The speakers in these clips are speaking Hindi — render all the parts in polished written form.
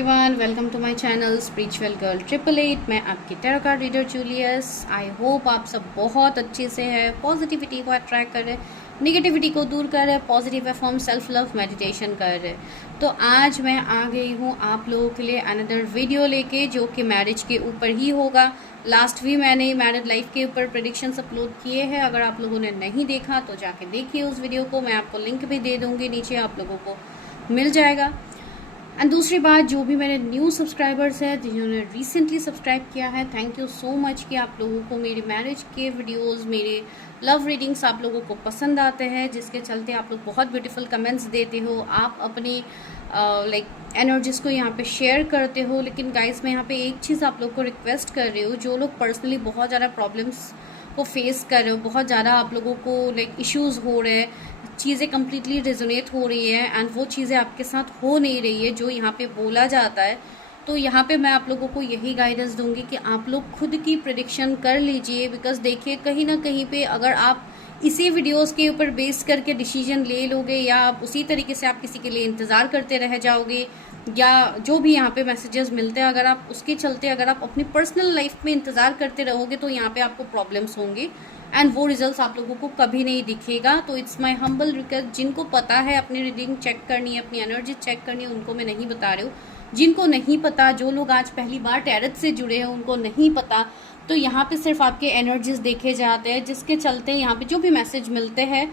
Everyone, welcome to my channel spiritual girl 888। मैं आपकी tarot card reader Julius. I hope आप सब बहुत अच्छे से हैं, पॉजिटिविटी को अट्रैक्ट कर रहे हैं, निगेटिविटी को दूर कर रहे हैं, positive affirm self love meditation कर रहे हैं। तो आज मैं आ गई हूँ आप लोगों के लिए अनदर वीडियो लेके, जो कि मैरिज के ऊपर ही होगा। लास्ट भी मैंने मैरिड लाइफ के ऊपर प्रेडिक्शंस अपलोड किए हैं। अगर आप लोगों ने नहीं देखा तो जाके देखिए उस वीडियो को, मैं आपको लिंक भी दे दूँगी, नीचे आप लोगों को मिल जाएगा। एंड दूसरी बात, जो भी मेरे न्यू सब्सक्राइबर्स हैं जिन्होंने रिसेंटली सब्सक्राइब किया है, थैंक यू सो मच कि आप लोगों को मेरी मैरिज के वीडियोस, मेरे लव रीडिंग्स आप लोगों को पसंद आते हैं, जिसके चलते आप लोग बहुत ब्यूटीफुल कमेंट्स देते हो, आप अपनी एनर्जीज़ को यहाँ पे शेयर करते हो। लेकिन गाइस, मैं यहाँ पे एक चीज़ आप लोग को रिक्वेस्ट कर रही हूँ, जो लोग पर्सनली बहुत ज़्यादा प्रॉब्लम्स को फेस कर रहे हो, बहुत ज़्यादा आप लोगों को इश्यूज़ हो रहे हैं, चीज़ें कम्प्लीटली रेजोनेट हो रही है एंड वो चीज़ें आपके साथ हो नहीं रही है जो यहाँ पे बोला जाता है, तो यहाँ पे मैं आप लोगों को यही गाइडेंस दूंगी कि आप लोग खुद की प्रेडिक्शन कर लीजिए। बिकॉज देखिए, कहीं ना कहीं पे अगर आप इसी वीडियोस के ऊपर बेस करके डिसीजन ले लोगे, या आप उसी तरीके से आप किसी के लिए इंतज़ार करते रह जाओगे, या जो भी यहाँ पे मैसेजेस मिलते हैं, अगर आप उसके चलते अगर आप अपनी पर्सनल लाइफ में इंतज़ार करते रहोगे, तो यहाँ पे आपको प्रॉब्लम्स होंगे एंड वो रिजल्ट्स आप लोगों को कभी नहीं दिखेगा। तो इट्स माय हम्बल रिक्वेस्ट, जिनको पता है अपनी रीडिंग चेक करनी है, अपनी एनर्जी चेक करनी है, उनको मैं नहीं बता रही हूँ। जिनको नहीं पता, जो लोग आज पहली बार टैरट से जुड़े हैं, उनको नहीं पता, तो यहाँ पे सिर्फ आपके एनर्जीज देखे जाते हैं, जिसके चलते यहाँ पे जो भी मैसेज मिलते हैं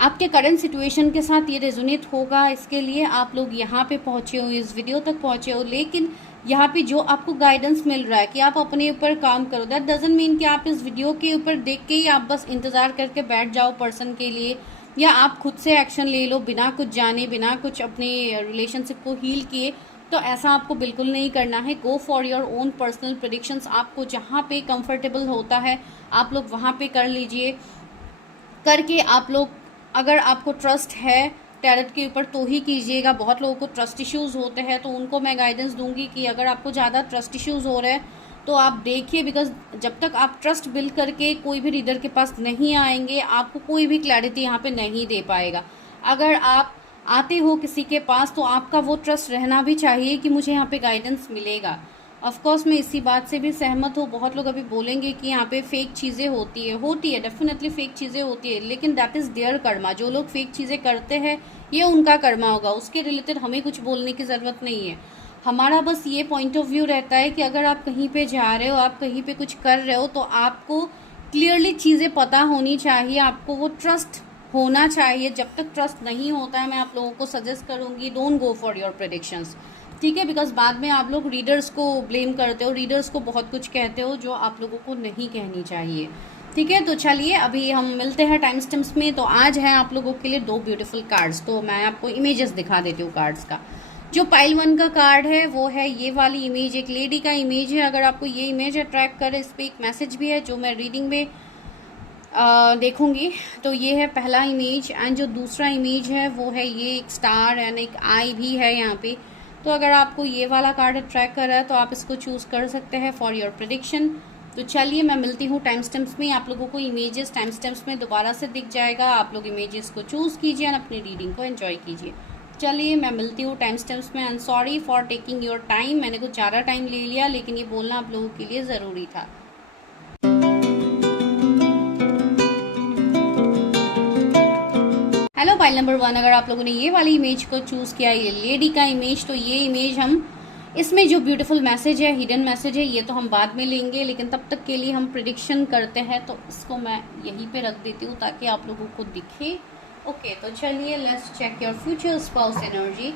आपके करंट सिचुएशन के साथ ये रेजोनेट होगा। इसके लिए आप लोग यहाँ पे पहुँचे हो, इस वीडियो तक पहुँचे हो। लेकिन यहाँ पे जो आपको गाइडेंस मिल रहा है कि आप अपने ऊपर काम करो, दैट डजंट मीन कि आप इस वीडियो के ऊपर देख के ही आप बस इंतज़ार करके बैठ जाओ पर्सन के लिए, या आप खुद से एक्शन ले लो बिना कुछ जाने, बिना कुछ अपने रिलेशनशिप को हील किए। तो ऐसा आपको बिल्कुल नहीं करना है। Go for your own personal predictions. आपको जहाँ पे कंफर्टेबल होता है आप लोग वहाँ पे कर लीजिए। करके आप लोग, अगर आपको ट्रस्ट है टैरट के ऊपर तो ही कीजिएगा। बहुत लोगों को ट्रस्ट इश्यूज़ होते हैं, तो उनको मैं गाइडेंस दूंगी कि अगर आपको ज़्यादा ट्रस्ट इश्यूज़ हो रहे हैं तो आप देखिए। बिकॉज जब तक आप ट्रस्ट बिल्ड करके कोई भी रीडर के पास नहीं आएंगे, आपको कोई भी क्लैरिटी यहाँ पे नहीं दे पाएगा। अगर आप आते हो किसी के पास, तो आपका वो ट्रस्ट रहना भी चाहिए कि मुझे यहाँ पे गाइडेंस मिलेगा। ऑफकोर्स मैं इसी बात से भी सहमत हूँ। बहुत लोग अभी बोलेंगे कि यहाँ पे फेक चीज़ें होती है, डेफिनेटली फेक चीज़ें होती है, लेकिन दैट इज़ देयर कर्मा। जो लोग फेक चीज़ें करते हैं ये उनका कर्मा होगा, उसके रिलेटेड हमें कुछ बोलने की ज़रूरत नहीं है। हमारा बस ये पॉइंट ऑफ व्यू रहता है कि अगर आप कहीं पे जा रहे हो, आप कहीं पे कुछ कर रहे हो, तो आपको क्लियरली चीज़ें पता होनी चाहिए, आपको वो ट्रस्ट होना चाहिए। जब तक ट्रस्ट नहीं होता है, मैं आप लोगों को सजेस्ट करूँगी, don't go for your predictions, ठीक है। बिकॉज बाद में आप लोग रीडर्स को ब्लेम करते हो, रीडर्स को बहुत कुछ कहते हो जो आप लोगों को नहीं कहनी चाहिए, ठीक है। तो चलिए अभी हम मिलते हैं टाइम स्टैम्प्स में। तो आज है आप लोगों के लिए दो ब्यूटीफुल कार्ड्स। तो मैं आपको इमेजेस दिखा देती हूँ कार्ड्स का। जो पाइल 1 का कार्ड है वो है ये वाली इमेज, एक लेडी का इमेज है। अगर आपको ये इमेज अट्रैक्ट करे, इस पर एक मैसेज भी है जो मैं रीडिंग में देखूंगी। तो ये है पहला इमेज, एंड जो दूसरा इमेज है वो है ये एक स्टार एंड एक आई भी है यहाँ पे। तो अगर आपको ये वाला कार्ड अट्रैक्ट कर रहा है तो आप इसको चूज़ कर सकते हैं फॉर योर प्रेडिक्शन। तो चलिए मैं मिलती हूँ टाइम स्टैम्प्स में। आप लोगों को इमेजेस टाइम स्टैम्प्स में दोबारा से दिख जाएगा, आप लोग इमेजेस को चूज़ कीजिए और अपनी रीडिंग को एंजॉय कीजिए। चलिए मैं मिलती हूँ टाइम स्टैम्प्स में। And sorry for taking your time, मैंने कुछ ज़्यादा टाइम ले लिया, लेकिन ये बोलना आप लोगों के लिए ज़रूरी था। हेलो पाइल नंबर 1, अगर आप लोगों ने ये वाली इमेज को चूज़ किया, ये लेडी का इमेज, तो ये इमेज हम, इसमें जो ब्यूटीफुल मैसेज है, हिडन मैसेज है, ये तो हम बाद में लेंगे, लेकिन तब तक के लिए हम प्रिडिक्शन करते हैं। तो इसको मैं यहीं पे रख देती हूँ ताकि आप लोगों को दिखे। ओके, तो चलिए let's check your future spouse energy.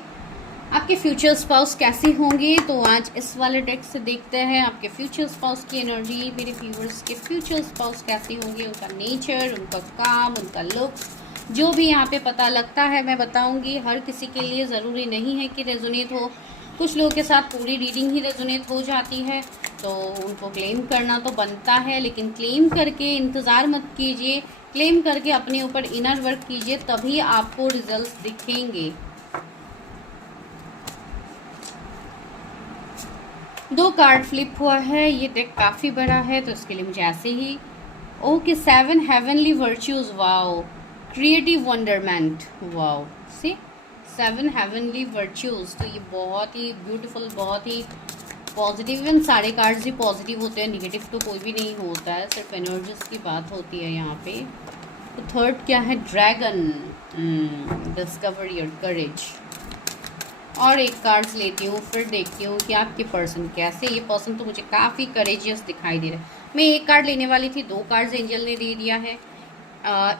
आपके फ्यूचर स्पाउस कैसे होंगे, तो आज इस वाले डेक से देखते हैं आपके फ्यूचर स्पाउस की एनर्जी। मेरे व्यूअर्स के फ्यूचर स्पाउस कैसे होंगे, उनका नेचर, उनका काम, उनका लुक्स, जो भी यहाँ पे पता लगता है मैं बताऊंगी। हर किसी के लिए ज़रूरी नहीं है कि रेजोनेट हो, कुछ लोगों के साथ पूरी रीडिंग ही रेजोनेट हो जाती है, तो उनको क्लेम करना तो बनता है। लेकिन क्लेम करके इंतज़ार मत कीजिए, क्लेम करके अपने ऊपर इनर वर्क कीजिए, तभी आपको रिजल्ट्स दिखेंगे। दो कार्ड फ्लिप हुआ है, ये डेक काफ़ी बड़ा है, तो इसके लिए मुझे ऐसे ही। Okay, 7 heavenly virtues, wow, creative wonderment, wow, see 7 heavenly virtues, तो ये बहुत ही ब्यूटीफुल, बहुत ही पॉजिटिव। इवन सारे कार्ड्स भी पॉजिटिव होते हैं, निगेटिव तो कोई भी नहीं होता है, सिर्फ एनर्जीज की बात होती है यहाँ पे। तो थर्ड क्या है? ड्रैगन, डिस्कवर योर करेज। और एक कार्ड्स लेती हूँ, फिर देखती हूँ कि आपके पर्सन कैसे। ये पर्सन तो मुझे काफ़ी करेजियस दिखाई दे रहा है। मैं एक कार्ड लेने वाली थी, 2 कार्ड्स एंजल ने दे दिया है।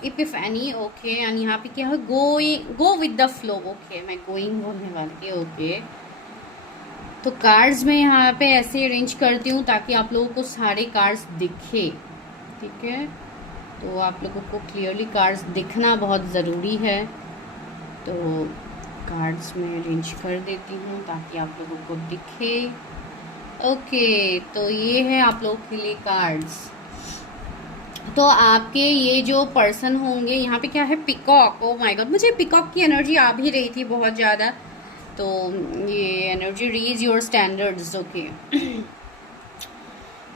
इपिफैनी, ओके। एंड यहाँ पे क्या है? Go with the flow, okay. मैं गोइंग बोलने वाली थी, ओके। तो कार्ड्स मैं यहाँ पे ऐसे अरेंज करती हूँ ताकि आप लोगों को सारे कार्ड्स दिखे, ठीक है। तो आप लोगों को क्लियरली कार्ड्स दिखना बहुत ज़रूरी है, तो कार्ड्स में अरेंज कर देती हूँ ताकि आप लोगों को दिखे। ओके, तो ये है आप लोगों के लिए कार्ड्स। तो आपके ये जो पर्सन होंगे, यहाँ पे क्या है? पिकॉक। ओ माय गॉड, मुझे पिकॉक की एनर्जी आ भी रही थी बहुत ज़्यादा। तो ये energy raise your standards, okay.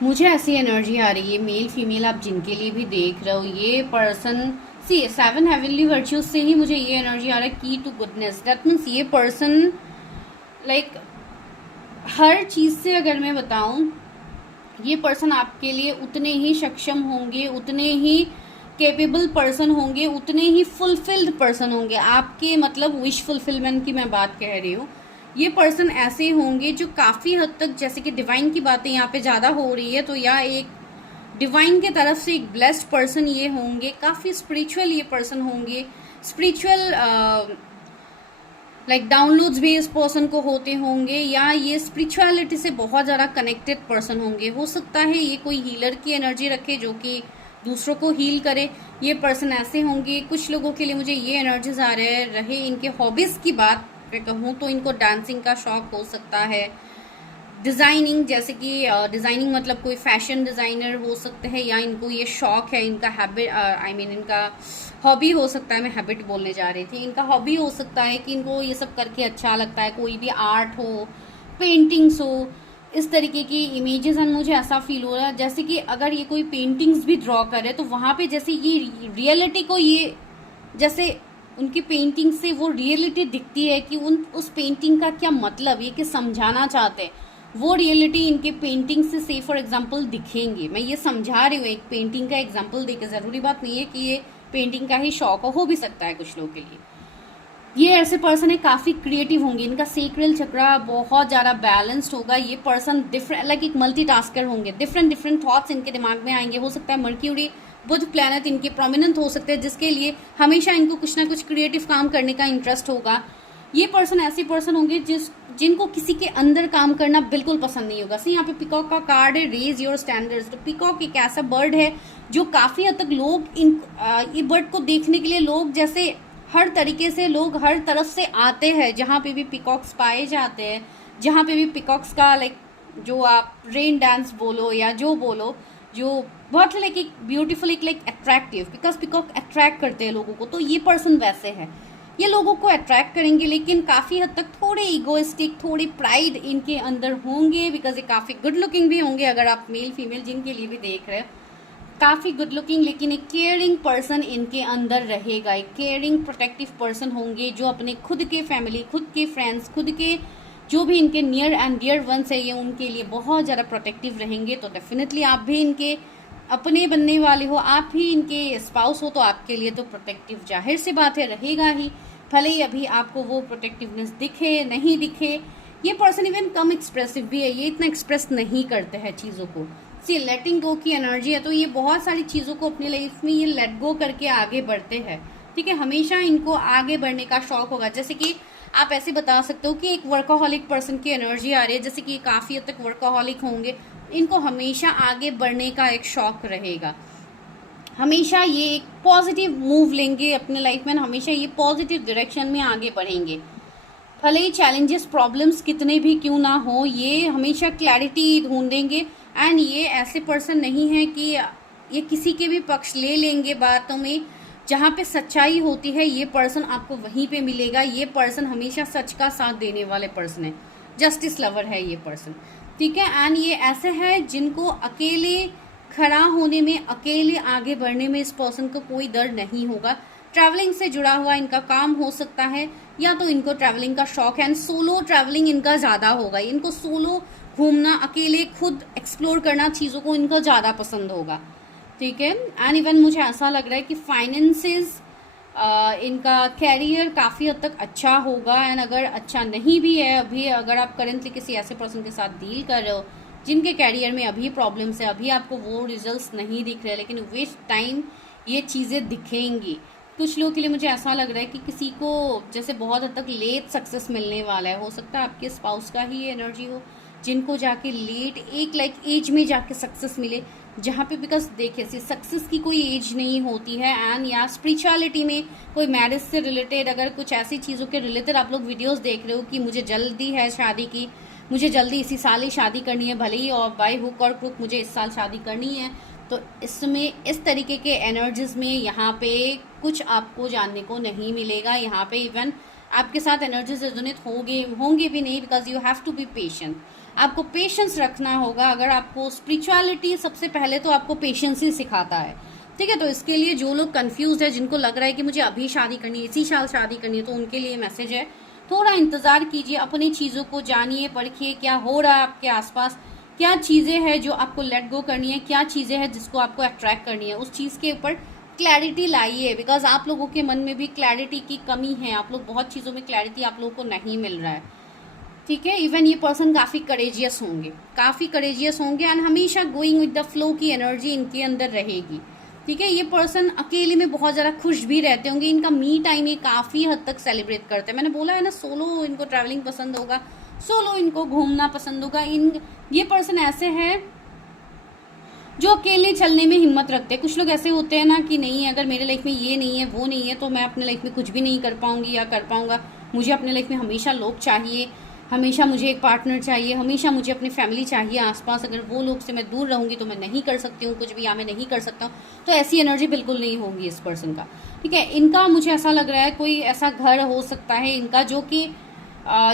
मुझे ऐसी एनर्जी आ रही है, मेल फीमेल आप जिनके लिए भी देख रहे हो, ये पर्सन सी 7 हेवनली वर्च्यूज से ही मुझे ये एनर्जी आ रहा है, की टू गुडनेस। दैट मीन्स ये पर्सन लाइक हर चीज़ से अगर मैं बताऊं, ये पर्सन आपके लिए उतने ही सक्षम होंगे, उतने ही कैपेबल पर्सन होंगे, उतने ही फुलफिल्ड पर्सन होंगे। आपके मतलब विश फुलफिलमेंट की मैं बात कह रही हूँ। ये पर्सन ऐसे होंगे जो काफ़ी हद तक, जैसे कि डिवाइन की बातें यहाँ पे ज़्यादा हो रही है, तो या एक डिवाइन के तरफ से एक ब्लेस्ड पर्सन ये होंगे। काफ़ी स्पिरिचुअल ये पर्सन होंगे, स्पिरिचुअल लाइक डाउनलोड्स भी इस पर्सन को होते होंगे, या ये स्पिरिचुअलिटी से बहुत ज़्यादा कनेक्टेड पर्सन होंगे। हो सकता है ये कोई हीलर की एनर्जी रखे जो कि दूसरों को हील करे। ये पर्सन ऐसे होंगे। कुछ लोगों के लिए मुझे ये एनर्जीज आ रहे इनके हॉबीज़ की बात कहूँ तो इनको डांसिंग का शौक हो सकता है, डिज़ाइनिंग, जैसे कि डिज़ाइनिंग मतलब कोई फैशन डिज़ाइनर हो सकते हैं, या इनको ये शौक है, इनका हैबिट इनका हॉबी हो सकता है। मैं हैबिट बोलने जा रही थी। इनका हॉबी हो सकता है कि इनको ये सब करके अच्छा लगता है, कोई भी आर्ट हो, पेंटिंग्स हो, इस तरीके की इमेजेस। एंड मुझे ऐसा फील हो रहा है जैसे कि अगर ये कोई पेंटिंग्स भी ड्रॉ करे तो वहाँ पे जैसे ये रियलिटी को, ये जैसे उनकी पेंटिंग से वो रियलिटी दिखती है कि उस पेंटिंग का क्या मतलब, ये कि समझाना चाहते हैं, वो रियलिटी इनके पेंटिंग से फॉर एग्जांपल दिखेंगे। मैं ये समझा रही हूँ, एक पेंटिंग का एग्जांपल देकर, ज़रूरी बात नहीं है कि ये पेंटिंग का ही शौक हो भी सकता है कुछ लोगों के लिए। ये ऐसे पर्सन है, काफ़ी क्रिएटिव होंगे, इनका सेक्रल चक्रा बहुत ज़्यादा बैलेंस्ड होगा। ये पर्सन डिफरेंट लाइक एक मल्टीटास्कर होंगे, डिफरेंट थॉट्स इनके दिमाग में आएंगे। हो सकता है मर्क्यूरी, बुध प्लैनेट इनके प्रोमिनेंट हो सकते हैं, जिसके लिए हमेशा इनको कुछ ना कुछ क्रिएटिव काम करने का इंटरेस्ट होगा। ये पर्सन ऐसे पर्सन होंगे जिनको किसी के अंदर काम करना बिल्कुल पसंद नहीं होगा। सी यहाँ पे पिकॉक का कार्ड है, रेज योर स्टैंडर्ड्स। तो पिकॉक एक ऐसा बर्ड है जो काफ़ी हद तक लोग ये बर्ड को देखने के लिए लोग जैसे हर तरीके से लोग हर तरफ से आते हैं। जहाँ पे भी पिकॉक्स पाए जाते हैं, जहाँ पे भी पिकॉक्स का लाइक जो आप रेन डांस बोलो या जो बोलो, जो बहुत लाइक एक ब्यूटीफुल एक like attractive, because peacock attract करते हैं लोगों को। तो ये पर्सन वैसे है, ये लोगों को अट्रैक्ट करेंगे, लेकिन काफ़ी हद तक थोड़े ईगोइस्टिक, थोड़ी प्राइड इनके अंदर होंगे, बिकॉज ये काफ़ी गुड लुकिंग भी होंगे। अगर आप मेल फीमेल जिनके लिए भी देख रहे हैं, काफ़ी गुड लुकिंग, लेकिन एक केयरिंग पर्सन इनके अंदर रहेगा। एक केयरिंग प्रोटेक्टिव पर्सन होंगे जो अपने खुद के फैमिली, खुद के फ्रेंड्स, खुद के जो भी इनके नियर एंड डियर वंस है, ये उनके लिए बहुत ज़्यादा प्रोटेक्टिव रहेंगे। तो डेफिनेटली आप भी इनके अपने बनने वाले हो, आप ही इनके स्पाउस हो, तो आपके लिए तो प्रोटेक्टिव जाहिर सी बात है रहेगा ही, भले ही अभी आपको वो प्रोटेक्टिवनेस दिखे नहीं दिखे। ये पर्सन इवन कम एक्सप्रेसिव भी है, ये इतना एक्सप्रेस नहीं करते हैं चीज़ों को। सी लेटिंग गो की एनर्जी है, तो ये बहुत सारी चीज़ों को अपनी लाइफ में ये लेट गो करके आगे बढ़ते हैं, ठीक है। हमेशा इनको आगे बढ़ने का शौक होगा। जैसे कि आप ऐसे बता सकते हो कि एक वर्कोहॉलिक पर्सन की एनर्जी आ रही है, जैसे कि काफ़ी हद तक वर्कोहॉलिक होंगे, इनको हमेशा आगे बढ़ने का एक शौक रहेगा। हमेशा ये एक पॉजिटिव मूव लेंगे अपने लाइफ में, हमेशा ये पॉजिटिव डायरेक्शन में आगे बढ़ेंगे। भले ही चैलेंजेस प्रॉब्लम्स कितने भी क्यों ना हो, ये हमेशा क्लैरिटी ढूंढेंगे। एंड ये ऐसे पर्सन नहीं है कि ये किसी के भी पक्ष ले लेंगे बातों में। जहाँ पे सच्चाई होती है, ये पर्सन आपको वहीं पे मिलेगा। ये पर्सन हमेशा सच का साथ देने वाले पर्सन है, जस्टिस लवर है ये पर्सन, ठीक है। एंड ये ऐसे है जिनको अकेले खड़ा होने में, अकेले आगे बढ़ने में इस पर्सन को कोई डर नहीं होगा। ट्रैवलिंग से जुड़ा हुआ इनका काम हो सकता है, या तो इनको ट्रैवलिंग का शौक है एंड सोलो ट्रैवलिंग इनका ज़्यादा होगा। इनको सोलो घूमना, अकेले खुद एक्सप्लोर करना चीज़ों को इनको ज़्यादा पसंद होगा, ठीक है। एंड इवन मुझे ऐसा लग रहा है कि फाइनेंसेस, इनका कैरियर काफ़ी हद तक अच्छा होगा। एंड अगर अच्छा नहीं भी है अभी, अगर आप करेंटली किसी ऐसे पर्सन के साथ डील कर रहे हो जिनके कैरियर में अभी प्रॉब्लम्स है, अभी आपको वो रिजल्ट्स नहीं दिख रहे, लेकिन विथ टाइम ये चीज़ें दिखेंगी। कुछ लोगों के लिए मुझे ऐसा लग रहा है कि किसी को जैसे बहुत हद तक लेट सक्सेस मिलने वाला है। हो सकता है आपके स्पाउस का ही एनर्जी हो, जिनको जाके लेट एक एज में जाके सक्सेस मिले, जहाँ पे बिकॉज देखिए सक्सेस की कोई एज नहीं होती है। एंड या स्पिरिचुअलिटी में कोई मैरिज से रिलेटेड अगर कुछ ऐसी चीज़ों के रिलेटेड आप लोग वीडियोस देख रहे हो कि मुझे जल्दी है शादी की, मुझे जल्दी इसी साल ही शादी करनी है, भले ही और बाय हुक और क्रुक मुझे इस साल शादी करनी है, तो इसमें इस तरीके के एनर्जीज में यहाँ पे कुछ आपको जानने को नहीं मिलेगा। यहाँ पे इवन आपके साथ एनर्जीज रेजोनेट होंगे भी नहीं, because you have to be patient. आपको पेशेंस रखना होगा। अगर आपको स्पिरिचुअलिटी सबसे पहले तो आपको पेशेंस ही सिखाता है, ठीक है। तो इसके लिए जो लोग कंफ्यूज है, जिनको लग रहा है कि मुझे अभी शादी करनी है, इसी साल शादी करनी है, तो उनके लिए मैसेज है थोड़ा इंतजार कीजिए, अपनी चीज़ों को जानिए, परखिए क्या हो रहा है आपके आसपास, क्या चीज़ें हैं जो आपको लेट गो करनी है, क्या चीज़ें हैं जिसको आपको अट्रैक्ट करनी है, उस चीज़ के ऊपर क्लैरिटी लाइए। बिकॉज आप लोगों के मन में भी क्लैरिटी की कमी है, आप लोग बहुत चीज़ों में क्लैरिटी आप लोगों को नहीं मिल रहा है, ठीक है। इवन ये पर्सन काफ़ी करेजियस होंगे एंड हमेशा गोइंग विद द फ्लो की एनर्जी इनके अंदर रहेगी, ठीक है। ये पर्सन अकेले में बहुत ज़्यादा खुश भी रहते होंगे। इनका मी टाइम ये काफ़ी हद तक सेलिब्रेट करते हैं। मैंने बोला है ना, सोलो इनको ट्रैवलिंग पसंद होगा, सोलो इनको घूमना पसंद होगा। ये पर्सन ऐसे हैं जो अकेले चलने में हिम्मत रखते हैं। कुछ लोग ऐसे होते हैं ना कि नहीं, अगर मेरे लाइफ में ये नहीं है, वो नहीं है, तो मैं अपने लाइफ में कुछ भी नहीं कर पाऊंगी या कर पाऊंगा। मुझे अपने लाइफ में हमेशा लोग चाहिए, हमेशा मुझे एक पार्टनर चाहिए, हमेशा मुझे अपनी फैमिली चाहिए आसपास। अगर वो लोग से मैं दूर रहूंगी तो मैं नहीं कर सकती हूँ कुछ भी, या मैं नहीं कर सकता हूँ। तो ऐसी एनर्जी बिल्कुल नहीं होगी इस पर्सन का, ठीक है। इनका मुझे ऐसा लग रहा है कोई ऐसा घर हो सकता है इनका जो कि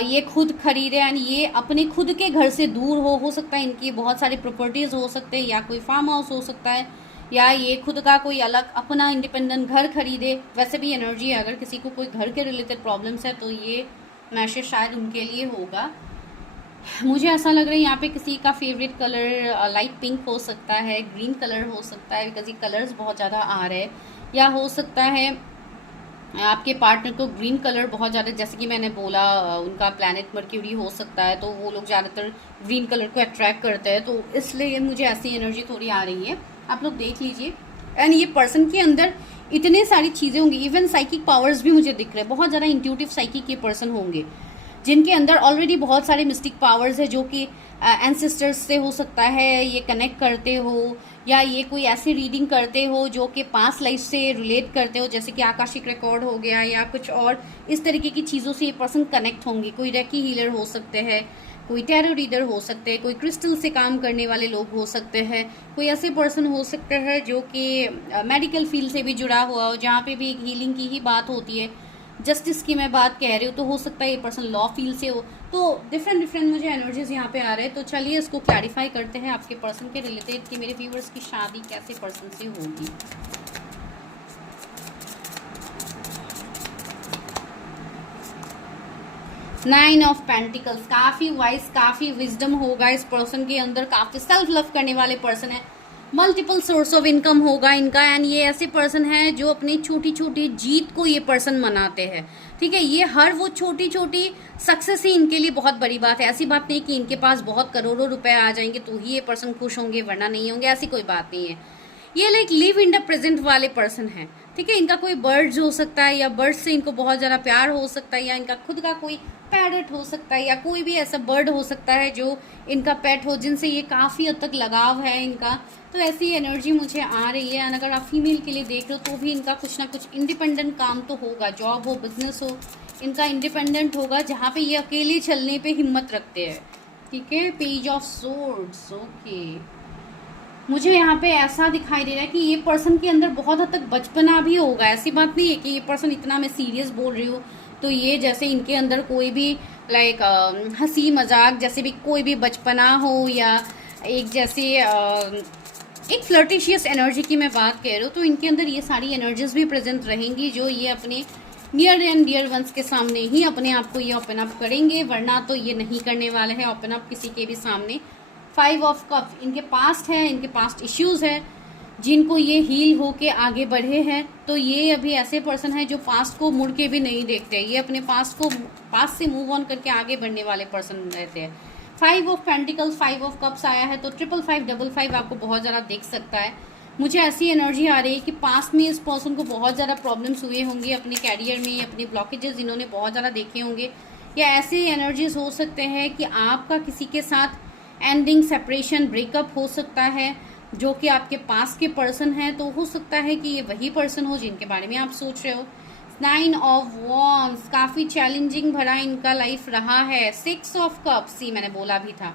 ये खुद खरीदे, यानी ये अपने खुद के घर से दूर हो सकता है। इनकी बहुत सारी प्रॉपर्टीज़ हो सकते हैं, या कोई फार्म हाउस हो सकता है, या ये खुद का कोई अलग अपना इंडिपेंडेंट घर खरीदे। वैसे भी एनर्जी है, अगर किसी को कोई घर के रिलेटेड प्रॉब्लम्स है तो ये मैसेज शायद उनके लिए होगा। मुझे ऐसा लग रहा है यहाँ पे किसी का फेवरेट कलर लाइट पिंक हो सकता है, ग्रीन कलर हो सकता है, बिकॉज ये कलर्स बहुत ज़्यादा आ रहे हैं। या हो सकता है आपके पार्टनर को ग्रीन कलर बहुत ज़्यादा, जैसे कि मैंने बोला उनका प्लैनेट मर्क्यूरी हो सकता है, तो वो लोग ज़्यादातर ग्रीन कलर को अट्रैक्ट करते हैं, तो इसलिए मुझे ऐसी एनर्जी थोड़ी आ रही है। आप लोग देख लीजिए। एंड ये पर्सन के अंदर इतने सारी चीज़ें होंगी, इवन साइकिक पावर्स भी मुझे दिख रहे हैं। बहुत ज़्यादा इंट्यूटिव साइकिक के पर्सन होंगे जिनके अंदर ऑलरेडी बहुत सारे मिस्टिक पावर्स है, जो कि एंसेस्टर्स से हो सकता है ये कनेक्ट करते हो, या ये कोई ऐसी रीडिंग करते हो जो कि पास्ट लाइफ से रिलेट करते हो, जैसे कि आकाशिक रिकॉर्ड हो गया या कुछ और इस तरीके की चीज़ों से ये पर्सन कनेक्ट होंगे। कोई रेकी हीलर हो सकते हैं, कोई टैरो रीडर हो सकते हैं, कोई क्रिस्टल से काम करने वाले लोग हो सकते हैं, कोई ऐसे पर्सन हो सकते हैं जो कि मेडिकल फील्ड से भी जुड़ा हुआ हो, जहाँ पे भी एक हीलिंग की ही बात होती है। जस्टिस की मैं बात कह रही हूँ, तो हो सकता है ये पर्सन लॉ फील्ड से हो। तो डिफरेंट मुझे एनर्जीज यहाँ पे आ रहे हैं। तो चलिए इसको क्लैरिफाई करते हैं आपके पर्सन के रिलेटेड कि मेरे व्यूवर्स की शादी कैसे पर्सन से होगी। नाइन ऑफ पेंटिकल्स, काफ़ी वाइज, काफ़ी विजडम होगा इस पर्सन के अंदर, काफ़ी सेल्फ लव करने वाले पर्सन है, मल्टीपल सोर्स ऑफ इनकम होगा इनका। एंड ये ऐसे पर्सन है जो अपनी छोटी छोटी जीत को ये पर्सन मनाते हैं, ठीक है। ये हर वो छोटी छोटी सक्सेस ही इनके लिए बहुत बड़ी बात है। ऐसी बात नहीं कि इनके पास बहुत करोड़ों रुपए आ जाएंगे तो ही ये पर्सन खुश होंगे, वरना नहीं होंगे, ऐसी कोई बात नहीं है। ये like live in the present वाले पर्सन है, ठीक है। इनका कोई बर्ड्स हो सकता है, या बर्ड्स से इनको बहुत ज़्यादा प्यार हो सकता है, या इनका खुद का कोई पैरट हो सकता है, या कोई भी ऐसा बर्ड हो सकता है जो इनका पेट हो, जिनसे ये काफ़ी हद तक लगाव है इनका। तो ऐसी एनर्जी मुझे आ रही है। एंड अगर आप फीमेल के लिए देख रहे हो तो भी इनका कुछ ना कुछ इंडिपेंडेंट काम तो होगा, जॉब हो, बिजनेस हो, इनका इंडिपेंडेंट होगा, जहाँ पे ये अकेले चलने पे हिम्मत रखते हैं, ठीक है। Page of swords, okay. मुझे यहाँ पे ऐसा दिखाई दे रहा है कि ये पर्सन के अंदर बहुत हद तक बचपना भी होगा। ऐसी बात नहीं है कि ये पर्सन, इतना मैं सीरियस बोल रही हूँ तो ये जैसे इनके अंदर कोई भी लाइक हंसी मजाक जैसे भी कोई भी बचपना हो, या एक जैसे एक फ्लर्टिशियस एनर्जी की मैं बात कह रही हूँ, तो इनके अंदर ये सारी एनर्जीज भी प्रेजेंट रहेंगी जो ये अपने नियर एंड डियर वंस के सामने ही अपने आप को ये ओपन अप करेंगे, वरना तो ये नहीं करने वाले हैं ओपन अप किसी के भी सामने। 5 ऑफ कप्स इनके पास्ट है, इनके पास्ट इश्यूज है जिनको ये हील होके आगे बढ़े हैं। तो ये अभी ऐसे पर्सन है जो पास्ट को मुड़ के भी नहीं देखते, ये अपने पास्ट से मूव ऑन करके आगे बढ़ने वाले पर्सन रहते हैं। 5 ऑफ पेंटिकल्स, 5 ऑफ कप्स आया है, तो 555 आपको बहुत ज़्यादा दिख सकता है। मुझे ऐसी एनर्जी आ रही है कि पास्ट में इस पर्सन को बहुत ज़्यादा प्रॉब्लम्स हुए होंगे अपने कैरियर में, अपने ब्लॉकेजेस इन्होंने बहुत ज़्यादा देखे होंगे, या ऐसे एनर्जीज हो सकते हैं कि आपका किसी के साथ एंडिंग, सेपरेशन, ब्रेकअप हो सकता है जो कि आपके पास के पर्सन है। तो हो सकता है कि ये वही पर्सन हो जिनके बारे में आप सोच रहे हो। 9 ऑफ वॉन्ड्स काफ़ी चैलेंजिंग भरा इनका लाइफ रहा है। 6 ऑफ कप्स, सी मैंने बोला भी था।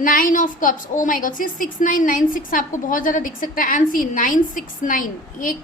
9 of cups, oh my god, see 6996 आपको बहुत ज़्यादा दिख सकता है। एंड सी 969 एक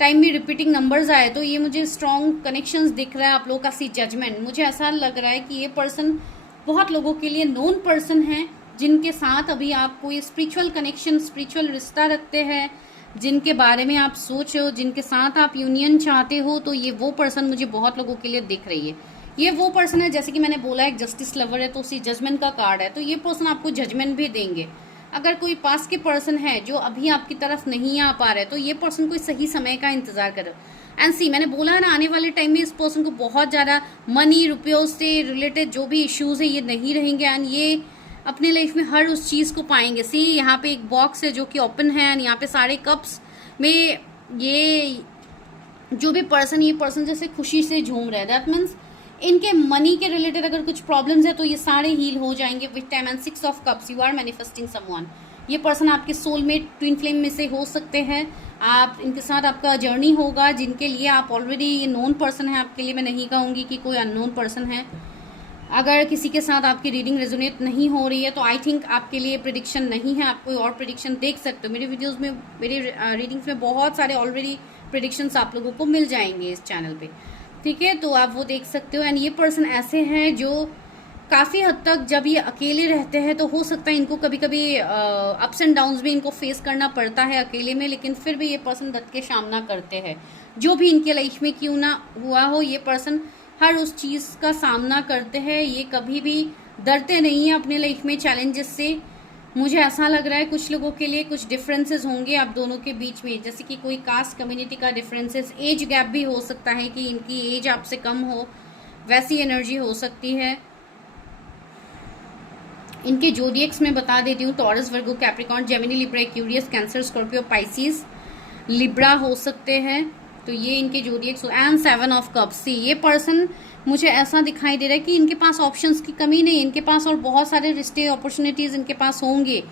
टाइम में रिपीटिंग नंबर्स आए, तो ये मुझे स्ट्रॉन्ग कनेक्शंस दिख रहा है आप लोगों का। सी जजमेंट, मुझे ऐसा लग रहा है कि ये पर्सन बहुत लोगों के लिए नोन पर्सन है जिनके साथ अभी आप कोई स्पिरिचुअल कनेक्शन, स्पिरिचुअल रिश्ता रखते हैं, जिनके बारे में आप सोच रहे हो, जिनके साथ आप यूनियन चाहते हो। तो ये वो पर्सन मुझे बहुत लोगों के लिए दिख रही है। ये वो पर्सन है, जैसे कि मैंने बोला एक जस्टिस लवर है, तो उसी जजमेंट का कार्ड है, तो ये पर्सन आपको जजमेंट भी देंगे। अगर कोई पास के पर्सन है जो अभी आपकी तरफ नहीं आ पा रहे, तो ये पर्सन कोई सही समय का इंतजार करे। एंड सी मैंने बोला ना, आने वाले टाइम में इस पर्सन को बहुत ज़्यादा मनी, रुपयों से रिलेटेड जो भी इश्यूज है ये नहीं रहेंगे, एंड ये अपने लाइफ में हर उस चीज़ को पाएंगे। सी यहाँ पे एक बॉक्स है जो कि ओपन है, एंड यहाँ पे सारे कप्स में ये जो भी पर्सन, ये पर्सन जैसे खुशी से झूम रहे हैं। दैट मीन्स इनके मनी के रिलेटेड अगर कुछ प्रॉब्लम्स है तो ये सारे हील हो जाएंगे with time. And 6 of cups, you are manifesting someone. ये पर्सन आपके सोलमेट, ट्विन फ्लेम में से हो सकते हैं। आप इनके साथ आपका जर्नी होगा, जिनके लिए आप ऑलरेडी ये नोन पर्सन है आपके लिए। मैं नहीं कहूँगी कि कोई अननोन पर्सन है। अगर किसी के साथ आपकी रीडिंग रेजोनेट नहीं हो रही है तो आई थिंक आपके लिए प्रेडिक्शन नहीं है, आप कोई और प्रेडिक्शन देख सकते हो। मेरे वीडियोस में, मेरे रीडिंग्स में बहुत सारे ऑलरेडी प्रेडिक्शंस आप लोगों को मिल जाएंगे इस चैनल पे, ठीक है, तो आप वो देख सकते हो। एंड ये पर्सन ऐसे हैं जो काफ़ी हद तक जब ये अकेले रहते हैं तो हो सकता है इनको कभी कभी अप्स एंड डाउन्स भी इनको फेस करना पड़ता है अकेले में, लेकिन फिर भी ये पर्सन डट के सामना करते हैं। जो भी इनके लाइफ में क्यों ना हुआ हो, ये पर्सन हर उस चीज़ का सामना करते हैं। ये कभी भी डरते नहीं हैं अपने लाइफ में चैलेंजेस से। मुझे ऐसा लग रहा है कुछ लोगों के लिए कुछ डिफरेंसेस होंगे आप दोनों के बीच में, जैसे कि कोई कास्ट कम्युनिटी का डिफरेंसेस, एज गैप भी हो सकता है कि इनकी एज आपसे कम हो, वैसी एनर्जी हो सकती है। इनके जोडिएक्स में बता देती हूँ, Taurus, Virgo, Capricorn, Gemini, Libra, Aquarius, Cancer, Scorpio, Pisces, Libra हो सकते हैं। तो ये इनके zodiacs. And 7 of cups, see ये पर्सन मुझे ऐसा दिखाई दे रहा है कि इनके पास ऑप्शंस की कमी नहीं, इनके पास और बहुत सारे रिश्ते, अपॉर्चुनिटीज इनके पास होंगे,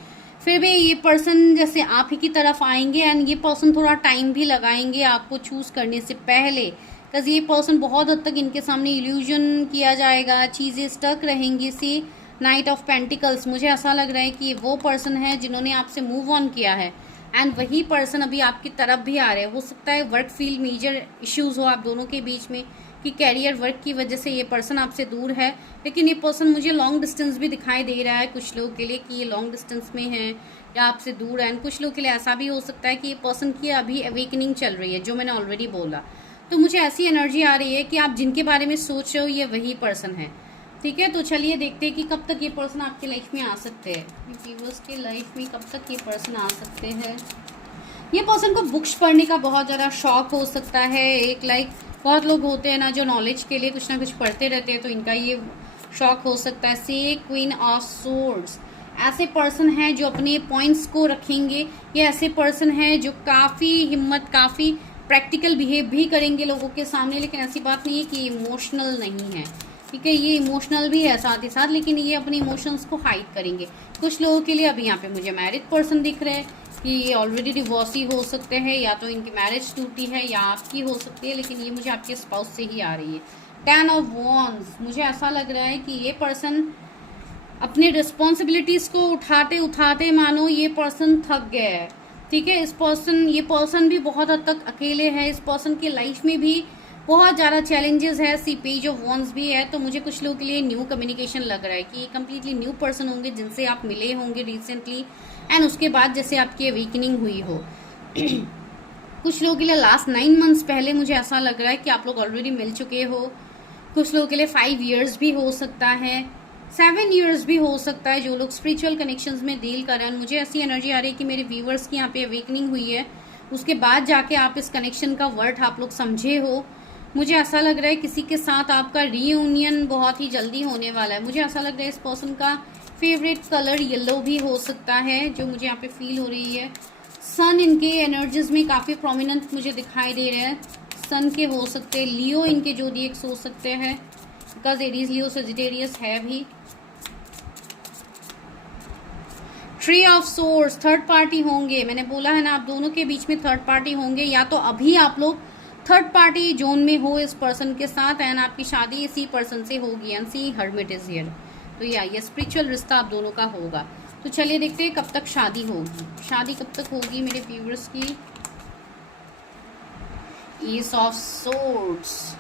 फिर भी ये पर्सन जैसे आप ही की तरफ आएंगे। एंड ये पर्सन थोड़ा टाइम भी लगाएंगे आपको चूज करने से पहले, बिकॉज ये पर्सन बहुत हद तक इनके सामने इल्यूजन किया जाएगा, चीज़ें स्टक रहेंगी। सी नाइट ऑफ पेंटिकल्स, मुझे ऐसा लग रहा है कि ये वो पर्सन है जिन्होंने आपसे मूव ऑन किया है, एंड वही पर्सन अभी आपकी तरफ भी आ रहे हैं। हो सकता है वर्क फील्ड मेजर इश्यूज हो आप दोनों के बीच में, कि कैरियर वर्क की वजह से ये पर्सन आपसे दूर है, लेकिन ये पर्सन मुझे लॉन्ग डिस्टेंस भी दिखाई दे रहा है कुछ लोगों के लिए, कि ये लॉन्ग डिस्टेंस में है या आपसे दूर है। एंड कुछ लोगों के लिए ऐसा भी हो सकता है कि ये पर्सन की अभी अवेकनिंग चल रही है, जो मैंने ऑलरेडी बोला। तो मुझे ऐसी एनर्जी आ रही है कि आप जिनके बारे में सोच रहे हो ये वही पर्सन है, ठीक है। तो चलिए देखते हैं कि कब तक ये पर्सन आपकी लाइफ में आ सकते हैं, व्यूअर्स के लाइफ में कब तक ये पर्सन आ सकते हैं। ये पर्सन को बुक्स पढ़ने का बहुत ज़्यादा शौक हो सकता है। एक बहुत लोग होते हैं ना जो नॉलेज के लिए कुछ ना कुछ पढ़ते रहते हैं, तो इनका ये शौक हो सकता है। सी क्वीन ऑफ सोर्ड्स, ऐसे पर्सन हैं जो अपने पॉइंट्स को रखेंगे। ये ऐसे पर्सन हैं जो काफ़ी हिम्मत, काफ़ी प्रैक्टिकल बिहेव भी करेंगे लोगों के सामने, लेकिन ऐसी बात नहीं है कि इमोशनल नहीं है, ठीक है। ये इमोशनल भी है साथ ही साथ, लेकिन ये अपने इमोशंस को हाइड करेंगे। कुछ लोगों के लिए अभी यहाँ पे मुझे मैरिड पर्सन दिख रहे हैं कि ये ऑलरेडी डिवोर्सी हो सकते हैं, या तो इनकी मैरिज टूटी है या आपकी हो सकती है, लेकिन ये मुझे आपके स्पाउस से ही आ रही है। 10 ऑफ वॉन्ड्स, मुझे ऐसा लग रहा है कि ये पर्सन अपनी रिस्पॉन्सिबिलिटीज को उठाते उठाते मानो ये पर्सन थक गया है, ठीक है। ये पर्सन भी बहुत हद तक अकेले है। इस पर्सन की लाइफ में भी बहुत ज़्यादा चैलेंजेस है। सी पेज ऑफ वॉन्ड्स भी है। तो मुझे कुछ लोगों के लिए न्यू कम्युनिकेशन लग रहा है कि ये कम्प्लीटली न्यू पर्सन होंगे जिनसे आप मिले होंगे रिसेंटली, एंड उसके बाद जैसे आपकी अवेकनिंग हुई हो। कुछ लोगों के लिए लास्ट 9 मंथ्स पहले मुझे ऐसा लग रहा है कि आप लोग ऑलरेडी मिल चुके हो। कुछ लोगों के लिए 5 इयर्स भी हो सकता है, 7 इयर्स भी हो सकता है, जो लोग स्पिरिचुअल कनेक्शंस में डील कर रहे हैं। मुझे ऐसी एनर्जी आ रही है कि मेरे व्यूवर्स की यहाँ पे अवेकनिंग हुई है, उसके बाद जाके आप इस कनेक्शन का वर्थ आप लोग समझे हो। मुझे ऐसा लग रहा है किसी के साथ आपका रीयूनियन बहुत ही जल्दी होने वाला है। मुझे ऐसा लग रहा है इस पर्सन का फेवरेट कलर येलो भी हो सकता है, जो मुझे यहाँ पे फील हो रही है। सन इनके एनर्जीज में काफ़ी प्रोमिनेंट मुझे दिखाई दे रहे हैं। सन के हो सकते हैं, लियो इनके जोडिएक्स हो सकते हैं, बिकॉज एरीज लियो सजिटेरियस है भी। Tree of source, third party होंगे। मैंने बोला है ना, आप दोनों के बीच में थर्ड पार्टी होंगे, या तो अभी आप लोग थर्ड पार्टी जोन में हो इस पर्सन के साथ, एंड आपकी शादी इसी पर्सन से होगी। And see hermit is here, तो ये स्पिरिचुअल रिश्ता आप दोनों का होगा। तो चलिए देखते हैं कब तक शादी होगी। शादी कब तक होगी मेरे व्यूअर्स की। Ace of swords,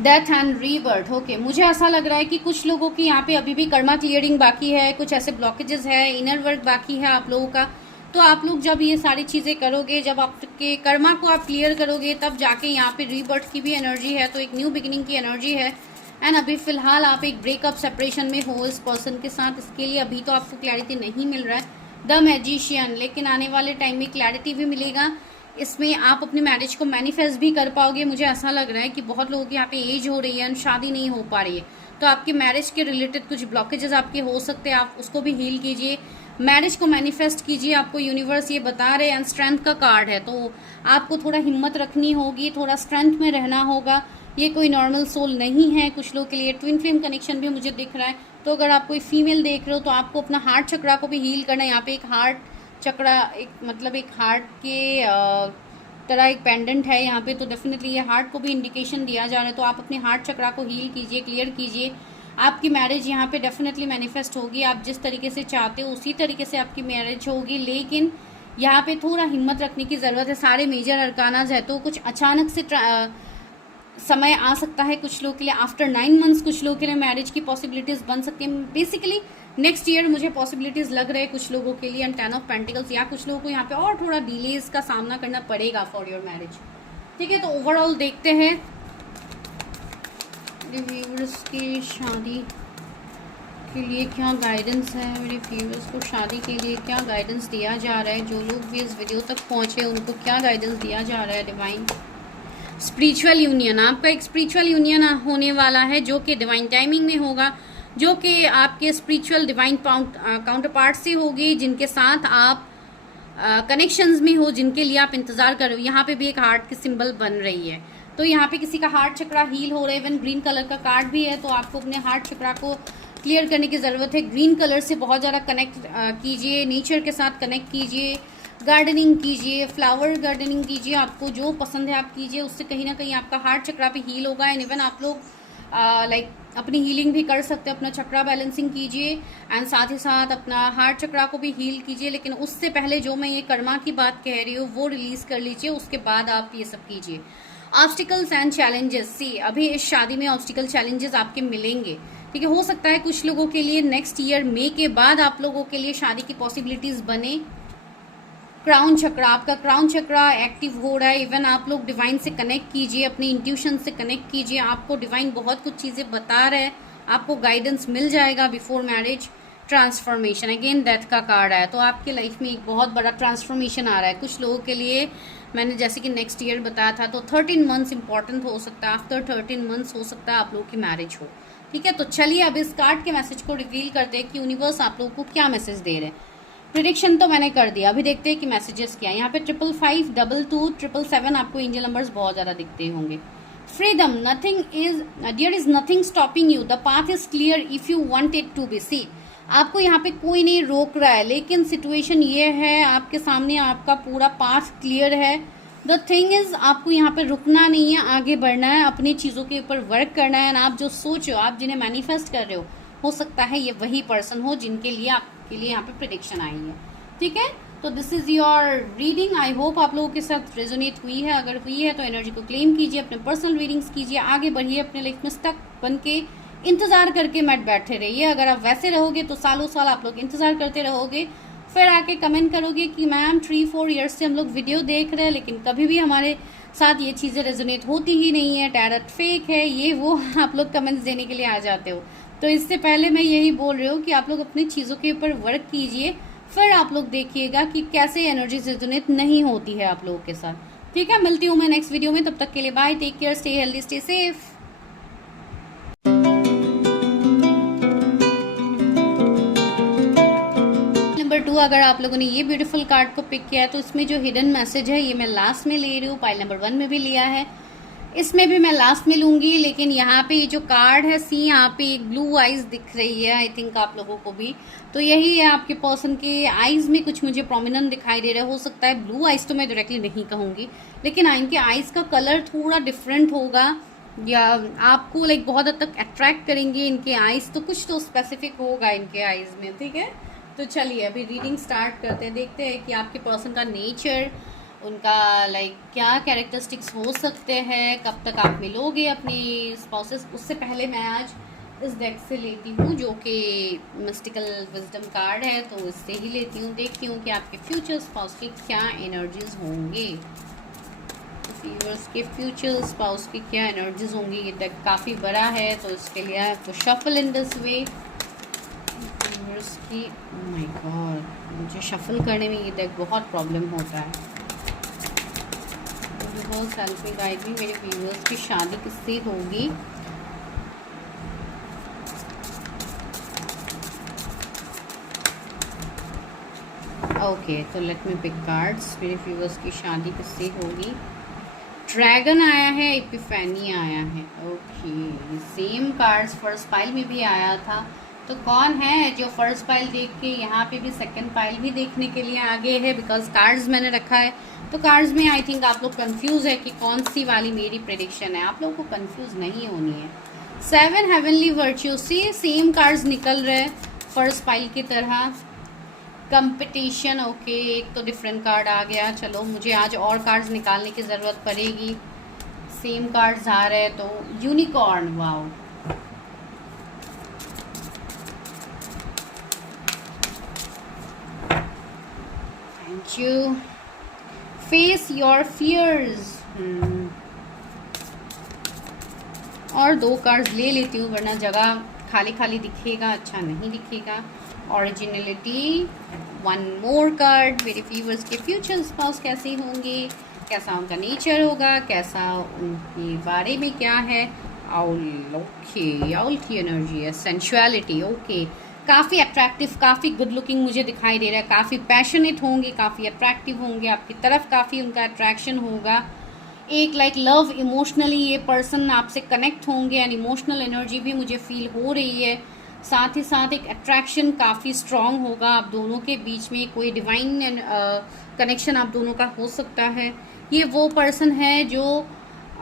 death and rebirth. Okay, मुझे ऐसा लग रहा है कि कुछ लोगों की यहाँ पे अभी भी कर्मा क्लियरिंग बाकी है, कुछ ऐसे ब्लॉकेजेस है, इनर वर्क बाकी है आप लोगों का। तो आप लोग जब ये सारी चीज़ें करोगे, जब आपके कर्मा को आप क्लियर करोगे, तब जाके यहाँ पे रीबर्थ की भी एनर्जी है, तो एक न्यू बिगिनिंग की एनर्जी है। एंड अभी फिलहाल आप एक ब्रेकअप सेपरेशन में हो इस पर्सन के साथ, इसके लिए अभी तो आपको क्लैरिटी नहीं मिल रहा है। द मैजिशियन, लेकिन आने वाले टाइम में क्लैरिटी भी मिलेगा। इसमें आप अपने मैरिज को मैनिफेस्ट भी कर पाओगे। मुझे ऐसा लग रहा है कि बहुत लोगों की यहाँ पे एज हो रही है एंड शादी नहीं हो पा रही है, तो आपकी मैरिज के रिलेटेड कुछ ब्लॉकेजेस आपके हो सकते हैं, आप उसको भी हील कीजिए, मैरिज को मैनिफेस्ट कीजिए। आपको यूनिवर्स ये बता रहे हैं, एंड स्ट्रेंथ का कार्ड है, तो आपको थोड़ा हिम्मत रखनी होगी, थोड़ा स्ट्रेंथ में रहना होगा। ये कोई नॉर्मल सोल नहीं है। कुछ लोग के लिए ट्विन फ्लेम कनेक्शन भी मुझे दिख रहा है, तो अगर आप कोई फीमेल देख रहे हो तो आपको अपना हार्ट चक्रा को भी हील करना है। यहाँ पे एक हार्ट चक्रा, एक मतलब एक हार्ट के तरह एक पेंडेंट है यहाँ पे, तो डेफिनेटली ये हार्ट को भी इंडिकेशन दिया जा रहा है। तो आप अपने हार्ट चक्रा को हील कीजिए, क्लियर कीजिए। आपकी मैरिज यहाँ पे डेफिनेटली मैनिफेस्ट होगी। आप जिस तरीके से चाहते हो उसी तरीके से आपकी मैरिज होगी, लेकिन यहाँ पे थोड़ा हिम्मत रखने की ज़रूरत है। सारे मेजर अरकानाज है, तो कुछ अचानक से समय आ सकता है कुछ लोग के लिए। आफ्टर 9 मंथ्स कुछ लोगों के लिए मैरिज की पॉसिबिलिटीज़ बन सकती हैं। बेसिकली नेक्स्ट ईयर मुझे पॉसिबिलिटीज़ लग रहे हैं कुछ लोगों के लिए। एंड 10 ऑफ पेंटिकल्स, या कुछ लोगों को यहाँ पे और थोड़ा डिलेज का सामना करना पड़ेगा फॉर योर मैरिज। ठीक है, तो ओवरऑल देखते हैं मेरे व्यूअर्स की शादी के लिए क्या गाइडेंस है। मेरे व्यूअर्स को शादी के लिए क्या गाइडेंस दिया जा रहा है, जो लोग भी इस वीडियो तक पहुँचे उनको क्या गाइडेंस दिया जा रहा है। डिवाइन स्पिरिचुअल यूनियन, आपका एक स्पिरिचुअल यूनियन होने वाला है, जो कि डिवाइन टाइमिंग में होगा, जो कि आपके स्पिरिचुअल डिवाइन काउंटर पार्ट से होगी, जिनके साथ आप कनेक्शंस में हो, जिनके लिए आप इंतजार कर रहे हो। यहाँ पे भी एक हार्ट की सिंबल बन रही है, तो यहाँ पे किसी का हार्ट चक्रा हील हो रहा है। इवन ग्रीन कलर का कार्ड भी है, तो आपको अपने हार्ट चक्रा को क्लियर करने की ज़रूरत है। ग्रीन कलर से बहुत ज़्यादा कनेक्ट कीजिए, नेचर के साथ कनेक्ट कीजिए, गार्डनिंग कीजिए, फ्लावर गार्डनिंग कीजिए, आपको जो पसंद है आप कीजिए। उससे कहीं ना कहीं आपका हार्ट चक्रा भी हील होगा। एंड इवन आप लोग लाइक अपनी हीलिंग भी कर सकते हैं, अपना चक्रा बैलेंसिंग कीजिए, एंड साथ ही साथ अपना हार्ट चक्रा को भी हील कीजिए। लेकिन उससे पहले जो मैं ये कर्मा की बात कह रही हूँ वो रिलीज कर लीजिए, उसके बाद आप ये सब कीजिए। ऑब्स्टिकल्स एंड चैलेंजेस, सी अभी इस शादी में ऑब्स्टिकल चैलेंजेस आपके मिलेंगे। ठीक है, हो सकता है कुछ लोगों के लिए नेक्स्ट ईयर मई के बाद आप लोगों के लिए शादी की पॉसिबिलिटीज बने। क्राउन चक्रा, आपका क्राउन चक्रा एक्टिव हो रहा है। इवन आप लोग डिवाइन से कनेक्ट कीजिए, अपने इंट्यूशन से कनेक्ट कीजिए। आपको डिवाइन बहुत कुछ चीज़ें बता रहा है, आपको गाइडेंस मिल जाएगा before marriage. Transformation, again death का कार्ड आया, तो आपके लाइफ में एक बहुत बड़ा ट्रांसफॉर्मेशन आ रहा है। कुछ लोगों के लिए मैंने जैसे कि नेक्स्ट ईयर बताया था, तो 13 मंथ्स इंपॉर्टेंट हो सकता है। आफ्टर 13 मंथ्स हो सकता है आप लोगों की मैरिज हो। ठीक है, तो चलिए अब इस कार्ड के मैसेज को रिवील करते हैं कि यूनिवर्स आप लोगों को क्या मैसेज दे रहे हैं। प्रिडिक्शन तो मैंने कर दिया, अभी देखते हैं कि मैसेजेस क्या है। यहाँ पे 555, 22, 777 आपको एंजल नंबर्स बहुत ज़्यादा दिखते होंगे। Freedom, there is nothing stopping you, the path is clear if you want it to be. See आपको यहाँ पे कोई नहीं रोक रहा है, लेकिन सिचुएशन ये है आपके सामने आपका पूरा पाथ क्लियर है। द थिंग इज आपको यहाँ पे रुकना नहीं है, आगे बढ़ना है, अपनी चीज़ों के ऊपर वर्क करना है। आप जो सोचो, आप जिन्हें मैनिफेस्ट कर रहे हो सकता है ये वही पर्सन हो जिनके लिए आपके लिए यहाँ पे प्रेडिक्शन आई है। ठीक है, तो this is your reading. I hope आप लोगों के साथ रेजोनेट हुई है। अगर हुई है तो एनर्जी को क्लेम कीजिए, अपने पर्सनल रीडिंग्स कीजिए, आगे बढ़िए अपने लाइफ में स्टक बन के इंतज़ार करके मत बैठे रहिए। अगर आप वैसे रहोगे तो सालों साल आप लोग इंतज़ार करते रहोगे, फिर आके कमेंट करोगे कि मैम 3-4 ईयर्स से हम लोग वीडियो देख रहे हैं लेकिन कभी भी हमारे साथ ये चीज़ें रेजोनेट होती ही नहीं है, टैरट फेक है, ये वो आप लोग कमेंट्स देने के लिए आ जाते हो। तो इससे पहले मैं यही बोल रही हूँ कि आप लोग अपनी चीज़ों के ऊपर वर्क कीजिए, फिर आप लोग देखिएगा कि कैसे एनर्जी रेजोनेट नहीं होती है आप लोगों के साथ। ठीक है, मिलती हूँ मैं नेक्स्ट वीडियो में, तब तक के लिए bye, take care, stay healthy, stay safe. Number 2, अगर आप लोगों ने ये ब्यूटीफुल कार्ड को पिक किया है तो इसमें जो हिडन मैसेज है ये मैं लास्ट में ले रही हूँ। पाइल नंबर 1 में भी लिया है, इसमें भी मैं लास्ट में लूंगी। लेकिन यहाँ पे ये जो कार्ड है, सी यहाँ पे एक ब्लू आइज दिख रही है, आई थिंक आप लोगों को भी। तो यही है, आपके पर्सन के आइज में कुछ मुझे प्रोमिनेंट दिखाई दे रहा है। हो सकता है ब्लू आइज तो मैं डायरेक्टली नहीं कहूंगी, लेकिन इनके आइज का कलर थोड़ा डिफरेंट होगा या आपको लाइक बहुत हद तक अट्रैक्ट करेंगे इनके आइज। तो कुछ तो स्पेसिफिक होगा इनके आइज में। ठीक है, तो चलिए अभी रीडिंग स्टार्ट करते हैं, देखते हैं कि आपके पर्सन का नेचर, उनका लाइक क्या कैरेक्टरिस्टिक्स हो सकते हैं, कब तक आप मिलोगे अपनी स्पाउसेस। उससे पहले मैं आज इस डेक से लेती हूँ जो कि मिस्टिकल विजडम कार्ड है, तो इससे ही लेती हूँ, देखती हूँ कि आपके फ्यूचर स्पाउस की क्या एनर्जीज होंगे। के फ्यूचर स्पाउस की क्या एनर्जीज होंगी। ये डेक काफ़ी बड़ा है तो इसके लिए आपको शफल इन दिस वे की। माय गॉड, मुझे शफल करने में ये डेक बहुत प्रॉब्लम होता है। Universe help me guide me, मेरे व्यूअर्स की शादी किससे होगी। ओके, तो लेट मी पिक कार्ड्स। मेरे व्यूअर्स की शादी किससे होगी। ड्रैगन आया है, एपिफैनी आया है। Okay, same cards first pile में भी आया था। तो कौन है जो फर्स्ट पाइल देख के यहाँ पे भी सेकंड पाइल भी देखने के लिए आगे है, बिकॉज कार्ड्स मैंने रखा है तो कार्ड्स में आई थिंक आप लोग कंफ्यूज है कि कौन सी वाली मेरी प्रेडिक्शन है। आप लोगों को कंफ्यूज नहीं होनी है। 7 हेवनली वर्च्यू से सेम कार्ड्स निकल रहे फर्स्ट पाइल की तरह। कंपटीशन, ओके, एक तो डिफरेंट कार्ड आ गया। चलो, मुझे आज और कार्ड्स निकालने की ज़रूरत पड़ेगी। सेम कार्ड्स आ रहे हैं तो unicorn, wow, thank you. Face your fears, और 2 कार्ड्स ले लेती हूँ वरना जगह खाली खाली दिखेगा, अच्छा नहीं दिखेगा। ओरिजिनलिटी, 1 मोर कार्ड। मेरे व्यूअर्स के फ्यूचर स्पाउस कैसे होंगे, कैसा उनका नेचर होगा, कैसा उनके बारे में क्या है। आउल, ओके, आउल की एनर्जी है, सेंशुअलिटी, ओके, काफ़ी अट्रैक्टिव, काफ़ी गुड लुकिंग मुझे दिखाई दे रहा है, काफ़ी पैशनेट होंगे, काफ़ी अट्रैक्टिव होंगे, आपकी तरफ काफ़ी उनका अट्रैक्शन होगा। एक लाइक लव, इमोशनली ये पर्सन आपसे कनेक्ट होंगे एंड इमोशनल एनर्जी भी मुझे फील हो रही है। साथ ही साथ एक अट्रैक्शन काफ़ी स्ट्रॉन्ग होगा आप दोनों के बीच में, कोई डिवाइन कनेक्शन आप दोनों का हो सकता है। ये वो पर्सन है जो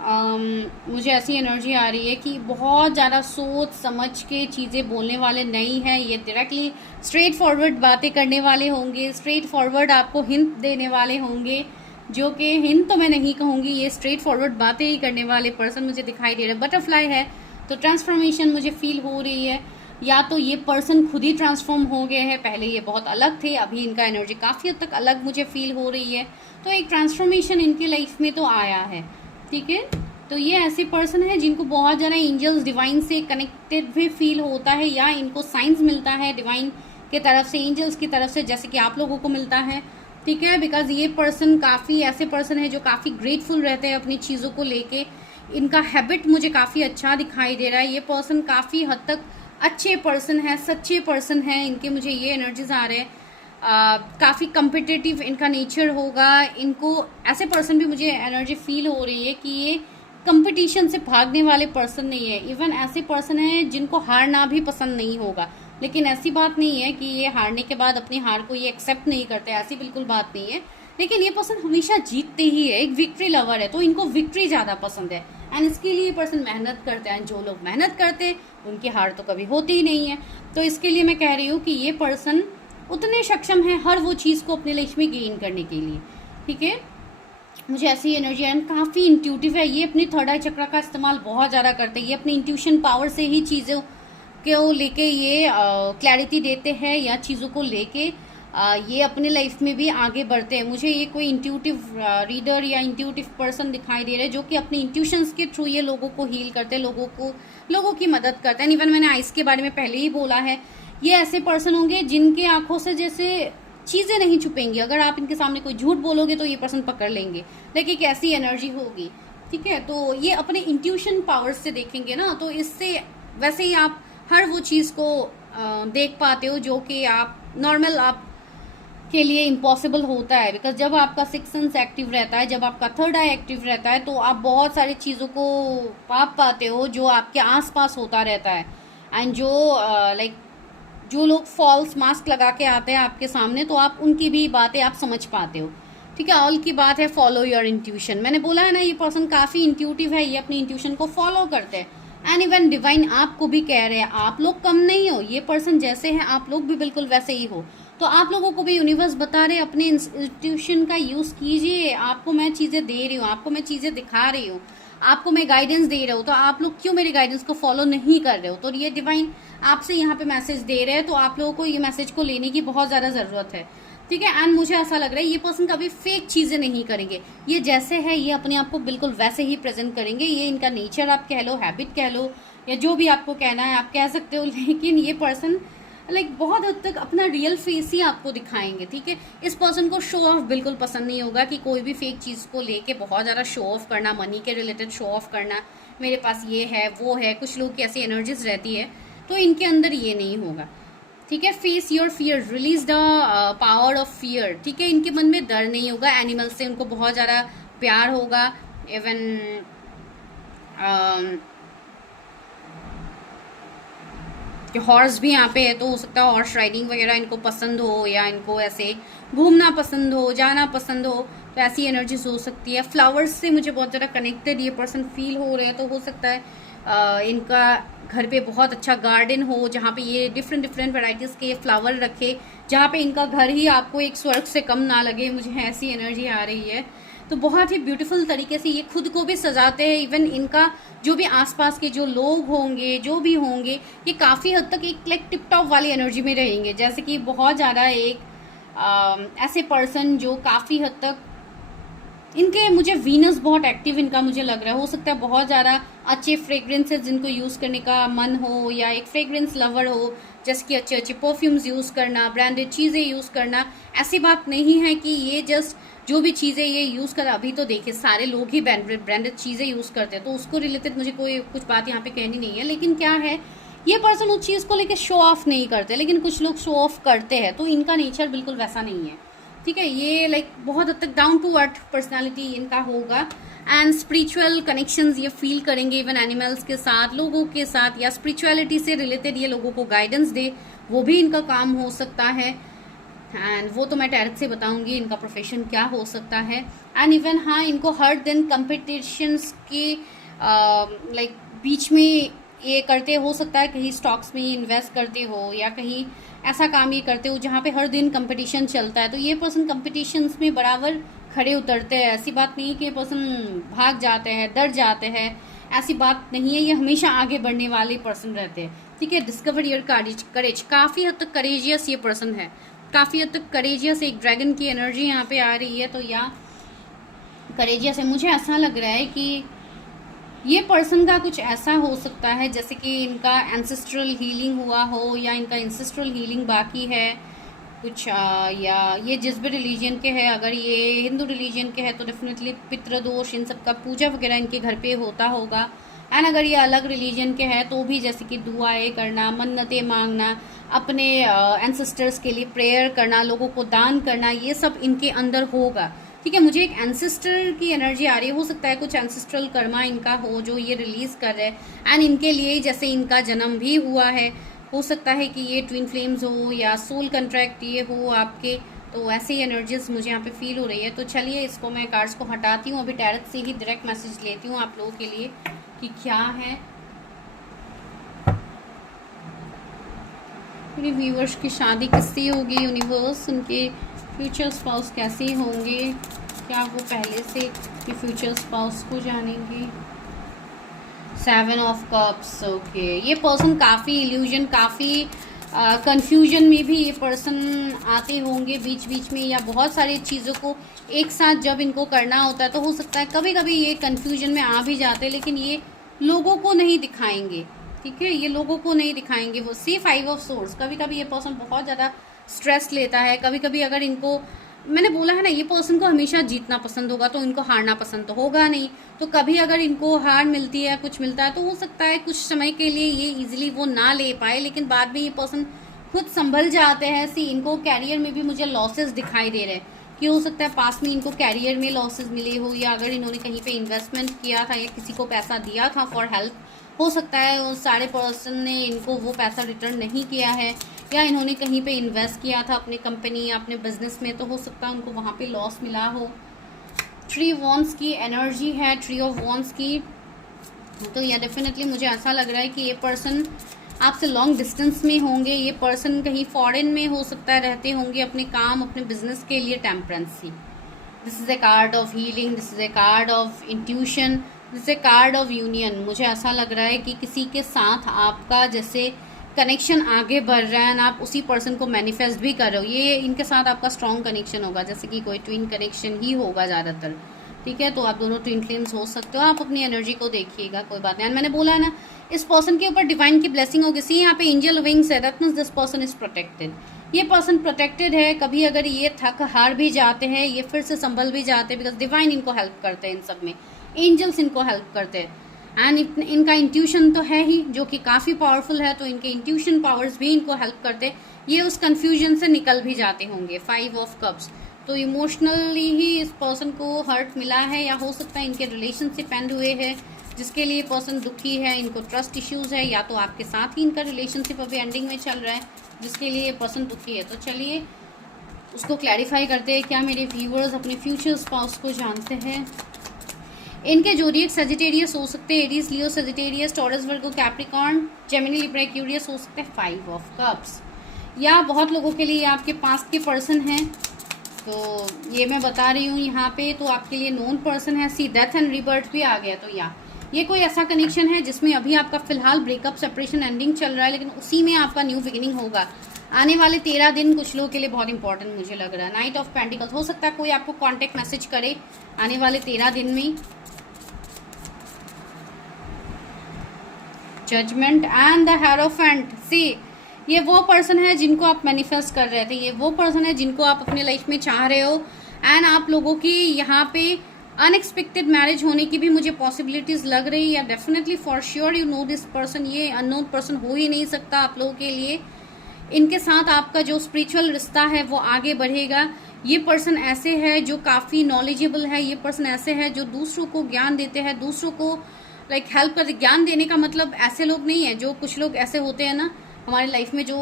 मुझे ऐसी एनर्जी आ रही है कि बहुत ज़्यादा सोच समझ के चीज़ें बोलने वाले नहीं हैं। ये डायरेक्टली स्ट्रेट फॉरवर्ड बातें करने वाले होंगे, स्ट्रेट फॉरवर्ड आपको हिंट देने वाले होंगे, जो कि हिंट तो मैं नहीं कहूँगी, ये स्ट्रेट फॉरवर्ड बातें ही करने वाले पर्सन मुझे दिखाई दे रहा है। बटरफ्लाई है तो ट्रांसफॉर्मेशन मुझे फील हो रही है, या तो ये पर्सन खुद ही ट्रांसफॉर्म हो गए हैं, पहले ये बहुत अलग थे, अभी इनका एनर्जी काफ़ी हद तक अलग मुझे फील हो रही है। तो एक ट्रांसफॉर्मेशन इनकी लाइफ में तो आया है। ठीक है, तो ये ऐसे पर्सन है जिनको बहुत ज़्यादा एंजल्स, डिवाइन से कनेक्टेड भी फील होता है, या इनको साइंस मिलता है डिवाइन के तरफ से, एंजल्स की तरफ से, जैसे कि आप लोगों को मिलता है। ठीक है, बिकॉज ये पर्सन काफ़ी ऐसे पर्सन है जो काफ़ी ग्रेटफुल रहते हैं अपनी चीज़ों को लेके। इनका हैबिट मुझे काफ़ी अच्छा दिखाई दे रहा है। ये पर्सन काफ़ी हद तक अच्छे पर्सन है, सच्चे पर्सन है, इनके मुझे ये एनर्जीज आ रहे हैं। काफ़ी कम्पिटिटिव इनका नेचर होगा। इनको ऐसे पर्सन भी मुझे एनर्जी फील हो रही है कि ये कंपटीशन से भागने वाले पर्सन नहीं है। इवन ऐसे पर्सन हैं जिनको हारना भी पसंद नहीं होगा, लेकिन ऐसी बात नहीं है कि ये हारने के बाद अपनी हार को ये एक्सेप्ट नहीं करते, ऐसी बिल्कुल बात नहीं है। लेकिन ये पर्सन हमेशा जीतते ही है, एक विक्ट्री लवर है, तो इनको विक्ट्री ज़्यादा पसंद है एंड इसके लिए ये पर्सन मेहनत करते हैं। जो लोग मेहनत करते हैं उनकी हार तो कभी होती ही नहीं है। तो इसके लिए मैं कह रही हूँ कि ये पर्सन उतने सक्षम है हर वो चीज़ को अपने लाइफ में गेन करने के लिए। ठीक है, मुझे ऐसी एनर्जी एंड काफ़ी इंट्यूटिव है। ये अपनी थर्ड आई चक्र का इस्तेमाल बहुत ज़्यादा करते हैं। ये अपनी इंट्यूशन पावर से ही चीज़ों को लेके ये क्लैरिटी देते हैं या चीज़ों को लेके ये अपने लाइफ में भी आगे बढ़ते हैं। मुझे ये कोई इंट्यूटिव रीडर या इंट्यूटिव पर्सन दिखाई दे रहे हैं जो कि अपनी इंट्यूशंस के थ्रू ये लोगों को हील करते हैं, लोगों की मदद करते हैं। इवन मैंने आइस के बारे में पहले ही बोला है, ये ऐसे पर्सन होंगे जिनके आंखों से जैसे चीज़ें नहीं छुपेंगी। अगर आप इनके सामने कोई झूठ बोलोगे तो ये पर्सन पकड़ लेंगे, लेकिन एक ऐसी एनर्जी होगी, ठीक है। तो ये अपने इंट्यूशन पावर से देखेंगे ना, तो इससे वैसे ही आप हर वो चीज़ को देख पाते हो जो कि आप नॉर्मल आप के लिए इम्पॉसिबल होता है। बिकॉज जब आपका सिक्स सेंस एक्टिव रहता है, जब आपका थर्ड आई एक्टिव रहता है, तो आप बहुत सारी चीज़ों को पाप पाते हो जो आपके आसपास होता रहता है। एंड जो लाइक जो लोग फॉल्स मास्क लगा के आते हैं आपके सामने, तो आप उनकी भी बातें आप समझ पाते हो, ठीक है। ऑल की बात है फॉलो योर इंट्यूशन। मैंने बोला है ना, ये पर्सन काफ़ी इंट्यूटिव है, ये अपनी इंट्यूशन को फॉलो करते हैं। एंड इवन डिवाइन आपको भी कह रहे हैं, आप लोग कम नहीं हो, ये पर्सन जैसे हैं आप लोग भी बिल्कुल वैसे ही हो। तो आप लोगों को भी यूनिवर्स बता रहे अपने इंस्टीट्यूशन का यूज़ कीजिए। आपको मैं चीज़ें दे रही हूँ, आपको मैं चीज़ें दिखा रही हूँ, आपको मैं गाइडेंस दे रहा हूँ, तो आप लोग क्यों मेरे गाइडेंस को फॉलो नहीं कर रहे हो। तो ये डिवाइन आपसे यहाँ पे मैसेज दे रहे हैं, तो आप लोगों को ये मैसेज को लेने की बहुत ज़्यादा ज़रूरत है, ठीक है। एंड मुझे ऐसा लग रहा है ये पर्सन कभी फेक चीज़ें नहीं करेंगे। ये जैसे है ये अपने आप को बिल्कुल वैसे ही प्रेजेंट करेंगे। ये इनका नेचर आप कह लो, हैबिट कह लो, या जो भी आपको कहना है आप कह सकते हो। लेकिन ये पर्सन लाइक बहुत हद तक अपना रियल फेस ही आपको दिखाएंगे, ठीक है। इस पर्सन को शो ऑफ बिल्कुल पसंद नहीं होगा, कि कोई भी फेक चीज़ को लेके बहुत ज़्यादा शो ऑफ करना, मनी के रिलेटेड शो ऑफ करना, मेरे पास ये है वो है। कुछ लोग की ऐसी एनर्जीज रहती है, तो इनके अंदर ये नहीं होगा, ठीक है। Face your fear, release the power of fear, ठीक है। इनके मन में डर नहीं होगा। एनिमल्स से उनको बहुत ज़्यादा प्यार होगा। इवन हॉर्स भी यहाँ पे है, तो हो सकता है हॉर्स राइडिंग वगैरह इनको पसंद हो, या इनको ऐसे घूमना पसंद हो, जाना पसंद हो, तो ऐसी एनर्जीज हो सकती है। फ्लावर्स से मुझे बहुत ज़्यादा कनेक्टेड ये पर्सन फील हो रहे हैं, तो हो सकता है इनका घर पे बहुत अच्छा गार्डन हो, जहाँ पे ये डिफरेंट वैरायटीज़ के फ्लावर रखे, जहाँ पे इनका घर ही आपको एक स्वर्ग से कम ना लगे। मुझे ऐसी एनर्जी आ रही है। तो बहुत ही ब्यूटीफुल तरीके से ये खुद को भी सजाते हैं। इवन इनका जो भी आसपास के जो लोग होंगे, जो भी होंगे, ये काफ़ी हद तक एक लाइक टिप टॉप वाली एनर्जी में रहेंगे। जैसे कि बहुत ज़्यादा एक ऐसे पर्सन जो काफ़ी हद तक इनके, मुझे वीनस बहुत एक्टिव इनका मुझे लग रहा है। हो सकता है बहुत ज़्यादा अच्छे फ्रेग्रेंसेज जिनको यूज़ करने का मन हो, या एक फ्रेग्रेंस लवर हो, जैसे कि अच्छे परफ्यूम्स यूज़ करना, ब्रांडेड चीज़ें यूज़ करना। ऐसी बात नहीं है कि ये जस्ट जो भी चीज़ें ये यूज़ कर, अभी तो देखिए सारे लोग ही ब्रांडेड चीज़ें यूज़ करते हैं, तो उसको रिलेटेड मुझे कोई कुछ बात यहाँ पे कहनी नहीं है। लेकिन क्या है, ये पर्सन उस चीज़ को लेकर शो ऑफ नहीं करते, लेकिन कुछ लोग शो ऑफ करते हैं, तो इनका नेचर बिल्कुल वैसा नहीं है, ठीक है। ये लाइक बहुत हद तक डाउन टू अर्थ पर्सनालिटी इनका होगा। एंड स्पिरिचुअल कनेक्शंस ये फील करेंगे, इवन एनिमल्स के साथ, लोगों के साथ, या स्पिरिचुअलिटी से रिलेटेड ये लोगों को गाइडेंस दे, वो भी इनका काम हो सकता है। एंड वो तो मैं डायरेक्ट से बताऊंगी इनका प्रोफेशन क्या हो सकता है। एंड इवन हाँ, इनको हर दिन कंपटीशंस के लाइक बीच में ये करते हो सकता है, कहीं स्टॉक्स में इन्वेस्ट करते हो, या कहीं ऐसा काम ये करते हो जहाँ पे हर दिन कंपटीशन चलता है। तो ये पर्सन कंपटीशंस में बराबर खड़े उतरते हैं। ऐसी बात नहीं कि ये पर्सन भाग जाते हैं, डर जाते हैं, ऐसी बात नहीं है। ये हमेशा आगे बढ़ने वाले पर्सन रहते हैं, ठीक है। डिस्कवर योर करेज, काफ़ी हद तक करेजियस ये पर्सन है, काफ़ी हद तक करेजियस। एक ड्रैगन की एनर्जी यहाँ पे आ रही है, तो या करेजियस है। मुझे ऐसा लग रहा है कि ये पर्सन का कुछ ऐसा हो सकता है जैसे कि इनका एंसेस्ट्रल हीलिंग हुआ हो, या इनका एंसेस्ट्रल हीलिंग बाकी है कुछ, या ये जिस भी रिलीजन के हैं, अगर ये हिंदू रिलीजन के हैं तो डेफिनेटली पितृदोष इन सब का पूजा वगैरह इनके घर पे होता होगा। एंड अगर ये अलग रिलीजन के हैं तो भी जैसे कि दुआएं करना, मन्नतें मांगना, अपने एंसेस्टर्स के लिए प्रेयर करना, लोगों को दान करना, ये सब इनके अंदर होगा, ठीक है। मुझे एक एंसेस्टर की एनर्जी आ रही है। हो सकता है कुछ एंसेस्ट्रल कर्मा इनका हो जो ये रिलीज कर रहे हैं। एंड इनके लिए जैसे इनका जन्म भी हुआ है, हो सकता है कि ये ट्विन फ्लेम्स हो या सोल कंट्रैक्ट ये हो आपके, तो ऐसे ही एनर्जीज मुझे यहाँ पे फील हो रही है। तो चलिए इसको मैं कार्ड्स को हटाती हूँ, अभी डायरेक्ट से ही डायरेक्ट मैसेज लेती हूँ आप लोगों के लिए कि क्या है। मेरे व्यूअर्स की शादी किससे होगी यूनिवर्स, उनके फ्यूचर स्पाउस कैसे होंगे, क्या वो पहले से कि फ्यूचर स्पाउस को जानेंगे? 7 ऑफ कप्स, ओके। ये पर्सन काफ़ी इल्यूजन, काफ़ी कंफ्यूजन में भी ये पर्सन आते होंगे बीच बीच में, या बहुत सारी चीज़ों को एक साथ जब इनको करना होता है तो हो सकता है कभी कभी ये कंफ्यूजन में आ भी जाते हैं, लेकिन ये लोगों को नहीं दिखाएंगे, ठीक है, ये लोगों को नहीं दिखाएंगे। वो सी 5 ऑफ सोर्स, कभी कभी ये पर्सन बहुत ज़्यादा स्ट्रेस लेता है, कभी कभी अगर इनको, मैंने बोला है ना, ये पर्सन को हमेशा जीतना पसंद होगा तो इनको हारना पसंद तो होगा नहीं। तो कभी अगर इनको हार मिलती है, कुछ मिलता है, तो हो सकता है कुछ समय के लिए ये इजीली वो ना ले पाए, लेकिन बाद में ये पर्सन खुद संभल जाते हैं। सी इनको कैरियर में भी मुझे लॉसेस दिखाई दे रहे हैं कि हो सकता है पास में इनको कैरियर में लॉसेस मिले हो, या अगर इन्होंने कहीं पे इन्वेस्टमेंट किया था या किसी को पैसा दिया था फॉर हेल्प, हो सकता है उस सारे पर्सन ने इनको वो पैसा रिटर्न नहीं किया है, या इन्होंने कहीं पे इन्वेस्ट किया था अपनी कंपनी या अपने बिजनेस में, तो हो सकता है उनको वहाँ पे लॉस मिला हो। 3 वॉन्ड्स की एनर्जी है, 3 ऑफ वॉन्ड्स की। तो यह डेफिनेटली मुझे ऐसा लग रहा है कि ये पर्सन आपसे लॉन्ग डिस्टेंस में होंगे, ये पर्सन कहीं फॉरेन में हो सकता है रहते होंगे अपने काम, अपने बिजनेस के लिए। Temperance, this is a card of healing, this is a card of intuition, this is a card of union. मुझे ऐसा लग रहा है कि किसी के साथ आपका जैसे कनेक्शन आगे बढ़ रहा है, आप उसी पर्सन को मैनिफेस्ट भी कर रहे हो, ये इनके साथ आपका स्ट्रॉन्ग कनेक्शन होगा, जैसे कि कोई ट्विन कनेक्शन ही होगा ज़्यादातर, ठीक है। तो आप दोनों ट्विन फ्लेम्स हो सकते हो। आप अपनी एनर्जी को देखिएगा, कोई बात नहीं। मैंने बोला है ना, इस पर्सन के ऊपर डिवाइन की ब्लेसिंग होगी। सी यहाँ पे एंजल विंग्स है, that means this person is protected. ये पर्सन प्रोटेक्टेड है। कभी अगर ये थक हार भी जाते हैं, ये फिर से संभल भी जाते हैं, बिकॉज डिवाइन इनको हेल्प करते हैं, इन सब में एंजल्स इनको हेल्प करते हैं। एंड इनका इंट्यूशन तो है ही, जो कि काफ़ी पावरफुल है, तो इनके इंट्यूशन पावर्स भी इनको हेल्प करते हैं। ये उस कन्फ्यूजन से निकल भी जाते होंगे। 5 ऑफ कप्स, तो इमोशनली ही इस पर्सन को हर्ट मिला है, या हो सकता है इनके रिलेशनशिप एंड हुए हैं जिसके लिए पर्सन दुखी है, इनको ट्रस्ट इश्यूज है, या तो आपके साथ ही इनका रिलेशनशिप अभी एंडिंग में चल रहा है जिसके लिए पर्सन दुखी है। तो चलिए उसको क्लैरिफाई करते हैं। क्या मेरे व्यूअर्स अपने फ्यूचर स्पाउस को जानते हैं? इनके जोडिएक सजिटेरियस हो सकते हैं, एरीज, लियो, Sagittarius, taurus, Virgo, Capricorn, Gemini, Libra, Aquarius हो सकते हैं। 5 ऑफ कप्स, या बहुत लोगों के लिए आपके पास के पर्सन हैं, तो ये मैं बता रही हूँ यहाँ पे, तो आपके लिए नोन पर्सन है। सी डेथ एंड रिबर्थ भी आ गया, तो या ये कोई ऐसा कनेक्शन है जिसमें अभी आपका फिलहाल ब्रेकअप, सेपरेशन, एंडिंग चल रहा है, लेकिन उसी में आपका न्यू बिगिनिंग होगा। आने वाले 13 दिन कुछ लोगों के लिए बहुत इंपॉर्टेंट मुझे लग रहा है। नाइट ऑफ पेंटिकल्स, हो सकता है कोई आपको कॉन्टेक्ट मैसेज करे आने वाले 13 दिन में। जजमेंट एंड द हेरोफेंट, सी ये वो पर्सन है जिनको आप मैनिफेस्ट कर रहे थे, ये वो पर्सन है जिनको आप अपने लाइफ में चाह रहे हो, एंड आप लोगों की यहाँ पे अनएक्सपेक्टेड मैरिज होने की भी मुझे पॉसिबिलिटीज लग रही है। Definitely for sure you know this person, ये अननोन पर्सन हो ही नहीं सकता आप लोगों के लिए। इनके साथ आपका जो स्पिरिचुअल रिश्ता है वो आगे बढ़ेगा। ये पर्सन ऐसे है जो काफ़ी नॉलेजेबल है, ये पर्सन ऐसे है जो दूसरों को ज्ञान देते हैं, दूसरों को हेल्प करते। ज्ञान देने का मतलब ऐसे लोग नहीं है, जो कुछ लोग ऐसे होते हैं ना हमारे लाइफ में जो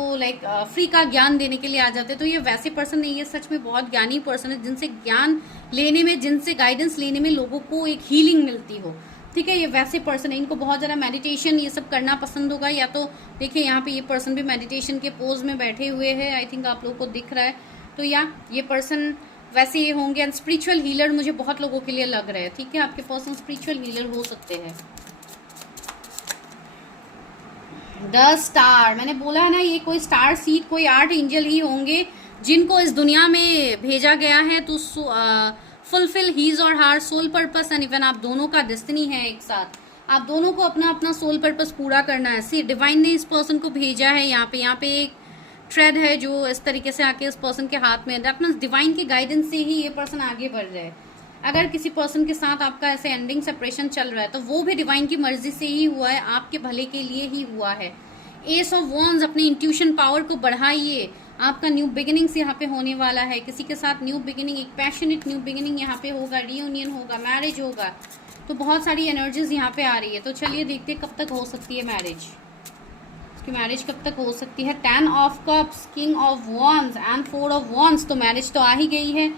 फ्री का ज्ञान देने के लिए आ जाते हैं, तो ये वैसे पर्सन नहीं है। सच में बहुत ज्ञानी पर्सन है, जिनसे ज्ञान लेने में, जिनसे गाइडेंस लेने में लोगों को एक हीलिंग मिलती हो, ठीक है। ये वैसे पर्सन है, इनको बहुत ज़्यादा मेडिटेशन ये सब करना पसंद होगा, या तो देखिए यहाँ पे ये पर्सन भी मेडिटेशन के पोज में बैठे हुए हैं, आई थिंक आप लोगों को दिख रहा है। तो या ये पर्सन वैसे ये होंगे। एंड स्पिरिचुअल हीलर मुझे बहुत लोगों के लिए लग रहा है, ठीक है। आपके पर्सन स्पिरिचुअल हीलर हो सकते हैं। द स्टार, मैंने बोला है ना, ये कोई स्टार सीड, कोई 8 एंजल ही होंगे जिनको इस दुनिया में भेजा गया है टू फुलफिल हीज और हार सोल पर्पस एंड इवन आप दोनों का डेस्टिनी है एक साथ। आप दोनों को अपना अपना सोल पर्पस पूरा करना है। सी डिवाइन ने इस पर्सन को भेजा है। यहाँ पे एक थ्रेड है जो इस तरीके से आके इस पर्सन के हाथ में, दैट मीन्स डिवाइन के गाइडेंस से ही ये पर्सन आगे बढ़ रहा है। अगर किसी पर्सन के साथ आपका ऐसे एंडिंग सेपरेशन चल रहा है तो वो भी डिवाइन की मर्जी से ही हुआ है, आपके भले के लिए ही हुआ है। एस ऑफ वॉन्ड्स, अपने इंट्यूशन पावर को बढ़ाइए, आपका न्यू बिगिनिंग्स यहाँ पे होने वाला है। किसी के साथ न्यू बिगिनिंग, एक पैशनेट न्यू बिगिनिंग यहाँ पे होगा, रियूनियन होगा, मैरिज होगा। तो बहुत सारी एनर्जीज यहाँ पे आ रही है। तो चलिए देखते कब तक हो सकती है मैरिज, इसकी मैरिज कब तक हो सकती है। 10 of cups, king of wands and 4 of wands, तो मैरिज तो आ ही गई है।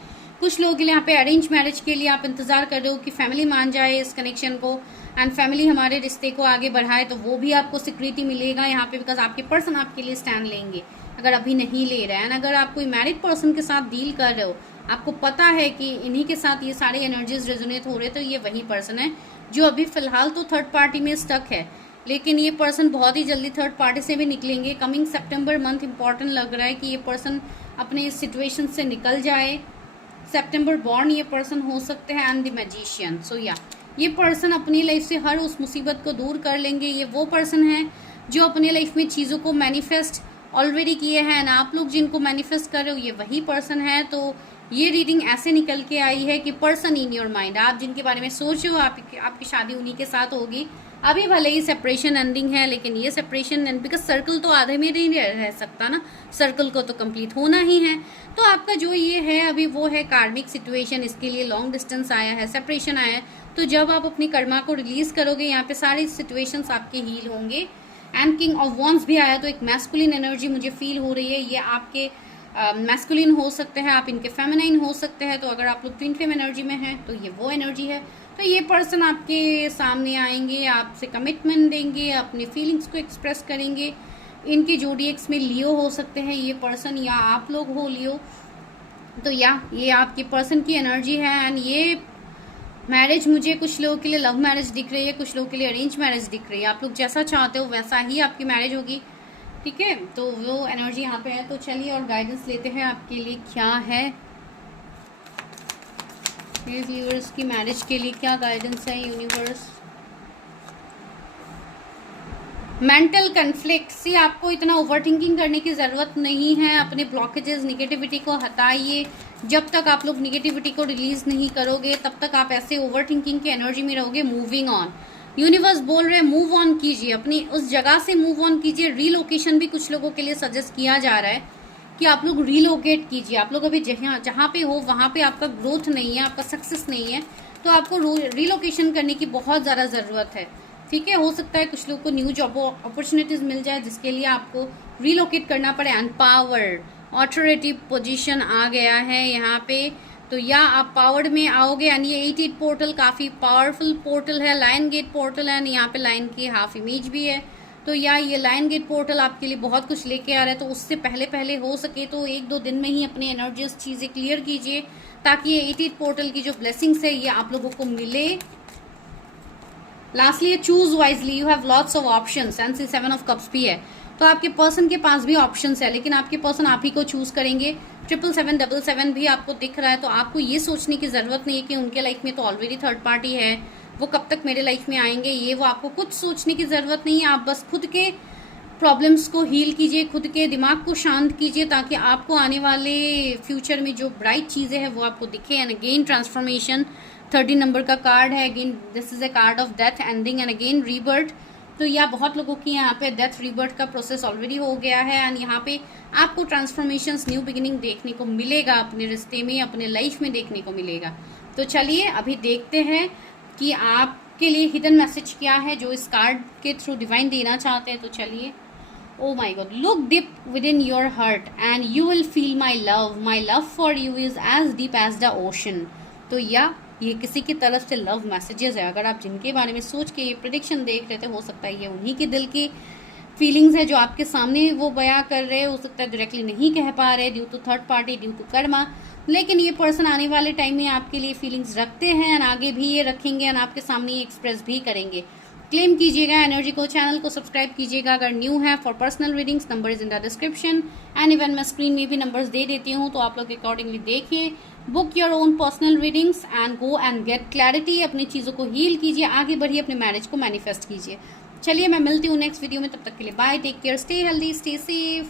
कुछ लोगों के लिए यहाँ पे अरेंज मैरिज के लिए आप इंतजार कर रहे हो कि फैमिली मान जाए इस कनेक्शन को, एंड फैमिली हमारे रिश्ते को आगे बढ़ाए, तो वो भी आपको सिक्योरिटी मिलेगा यहाँ पे, बिकॉज आपके पर्सन आपके लिए स्टैंड लेंगे अगर अभी नहीं ले रहे हैं। अगर आप कोई मैरिड पर्सन के साथ डील कर रहे हो, आपको पता है कि इन्हीं के साथ ये सारे एनर्जीज रेजोनेट हो रहे, तो ये वही पर्सन है जो अभी फिलहाल तो थर्ड पार्टी में स्टक है, लेकिन ये पर्सन बहुत ही जल्दी थर्ड पार्टी से भी निकलेंगे। कमिंग सितंबर मंथ इंपॉर्टेंट लग रहा है कि ये पर्सन अपने इस सिचुएशन से निकल जाए। सितंबर बॉर्न ये पर्सन हो सकते हैं एंड द मैजिशियन। सो या ये पर्सन अपनी लाइफ से हर उस मुसीबत को दूर कर लेंगे। ये वो पर्सन है जो अपने लाइफ में चीज़ों को मैनिफेस्ट ऑलरेडी किए हैं, ना आप लोग जिनको मैनिफेस्ट कर रहे हो ये वही पर्सन है। तो ये रीडिंग ऐसे निकल के आई है कि पर्सन इन योर माइंड, आप जिनके बारे में सोच रहे हो आपकी शादी उन्हीं के साथ होगी। अभी भले ही सेपरेशन एंडिंग है, लेकिन ये सेपरेशन एंड बिकॉज सर्कल तो आधे में नहीं रह सकता ना, सर्कल को तो कंप्लीट होना ही है। तो आपका जो ये है अभी वो है कार्मिक सिचुएशन, इसके लिए लॉन्ग डिस्टेंस आया है, सेपरेशन आया है। तो जब आप अपनी कर्मा को रिलीज करोगे यहाँ पे सारी सिचुएशंस आपके हील होंगे। एंड किंग ऑफ वॉन्ड्स भी आया, तो एक मैस्कुलिन एनर्जी मुझे फील हो रही है। ये आपके मैस्कुलिन हो सकते हैं, आप इनके फेमिनाइन हो सकते हैं। तो अगर आप लोग ट्विन फ्लेम एनर्जी में हैं तो ये वो एनर्जी है। तो ये पर्सन आपके सामने आएंगे, आपसे कमिटमेंट देंगे, अपनी फीलिंग्स को एक्सप्रेस करेंगे। इनके जोडिएक्स में लियो हो सकते हैं ये पर्सन, या आप लोग हो लियो। तो या ये आपके पर्सन की एनर्जी है। एंड ये मैरिज मुझे कुछ लोगों के लिए लव मैरिज दिख रही है, कुछ लोगों के लिए अरेंज मैरिज दिख रही है। आप लोग जैसा चाहते हो वैसा ही आपकी मैरिज होगी, ठीक है। तो वो एनर्जी यहाँ पे है। तो चलिए और गाइडेंस लेते हैं आपके लिए क्या है, व्यूअर्स की मैरिज के लिए क्या गाइडेंस है यूनिवर्स। मेंटल कन्फ्लिक्ट, सी आपको इतना ओवर थिंकिंग करने की ज़रूरत नहीं है। अपने ब्लॉकेजेस निगेटिविटी को हटाइए। जब तक आप लोग निगेटिविटी को रिलीज नहीं करोगे तब तक आप ऐसे ओवर थिंकिंग की एनर्जी में रहोगे। मूविंग ऑन, यूनिवर्स बोल रहे हैं मूव ऑन कीजिए, अपनी उस जगह से मूव ऑन कीजिए। रीलोकेशन भी कुछ लोगों के लिए सजेस्ट किया जा रहा है कि आप लोग रीलोकेट कीजिए। आप लोग अभी जहाँ पे हो वहाँ पे आपका ग्रोथ नहीं है, आपका सक्सेस नहीं है, तो आपको रीलोकेशन करने की बहुत ज़्यादा ज़रूरत है, ठीक है। हो सकता है कुछ लोगों को न्यू जॉब अपॉर्चुनिटीज मिल जाए जिसके लिए आपको रीलोकेट करना पड़े। एंड पावर, ऑथोरिटी पोजीशन आ गया है यहाँ पे। तो या आप पावर्ड में आओगे। एंड ये 88 पोर्टल काफ़ी पावरफुल पोर्टल है, लायन गेट पोर्टल है। यहाँ पे लायन की हाफ इमेज भी है। तो या ये लायन गेट पोर्टल आपके लिए बहुत कुछ लेके आ रहा है। तो उससे पहले हो सके तो 1-2 दिन में ही अपने एनर्जीज चीज़ें क्लियर कीजिए, ताकि ये 88 पोर्टल की जो ब्लेसिंग्स है ये आप लोगों को मिले। Lastly choose wisely, you have lots of options. And 7 of cups भी है, तो आपके पर्सन के पास भी ऑप्शंस है, लेकिन आपके पर्सन आप ही को चूज करेंगे। 777 भी आपको दिख रहा है। तो आपको ये सोचने की जरूरत नहीं है कि उनके लाइफ में तो ऑलरेडी थर्ड पार्टी है, वो कब तक मेरे लाइफ में आएंगे, ये वो आपको कुछ सोचने की जरूरत नहीं है। आप बस खुद के प्रॉब्लम्स को हील कीजिए, खुद के दिमाग को शांत कीजिए, ताकि आपको आने वाले फ्यूचर में जो ब्राइट चीज़ें हैं वो आपको दिखे। एंड अगेन ट्रांसफॉर्मेशन 30 नंबर का कार्ड है। Again this is a card of death, ending and again rebirth. तो या बहुत लोगों की यहाँ पे डेथ रीबर्थ का प्रोसेस ऑलरेडी हो गया है। एंड यहाँ पे आपको ट्रांसफॉर्मेशंस, न्यू बिगिनिंग देखने को मिलेगा, अपने रिश्ते में, अपने लाइफ में देखने को मिलेगा। तो चलिए अभी देखते हैं कि आपके लिए हिडन मैसेज क्या है जो इस कार्ड के थ्रू डिवाइन देना चाहते हैं। तो चलिए, oh my god, look deep within your heart and you will feel my love for you is as deep as the ocean. तो या ये किसी की तरफ से लव मैसेजेस है। अगर आप जिनके बारे में सोच के ये प्रेडिक्शन देख रहे थे, हो सकता है ये उन्हीं के दिल की फीलिंग्स है जो आपके सामने वो बयां कर रहे हैं। हो सकता है डायरेक्टली नहीं कह पा रहे due to third party, due to karma, लेकिन ये पर्सन आने वाले टाइम में आपके लिए फीलिंग्स रखते हैं एंड आगे भी ये रखेंगे एंड आपके सामने ये एक्सप्रेस भी करेंगे। क्लेम कीजिएगा एनर्जी को, चैनल को सब्सक्राइब कीजिएगा अगर न्यू है। For personal readings number is in the description and even मैं स्क्रीन में भी नंबर्स दे देती हूँ, तो आप लोग अकॉर्डिंगली देखिए। Book your own personal readings and go and get clarity. अपनी चीज़ों को हील कीजिए, आगे बढ़िए, अपने मैरिज को मैनिफेस्ट कीजिए। चलिए मैं मिलती हूँ नेक्स्ट वीडियो में, तब तक के लिए bye, take care, stay healthy, stay safe.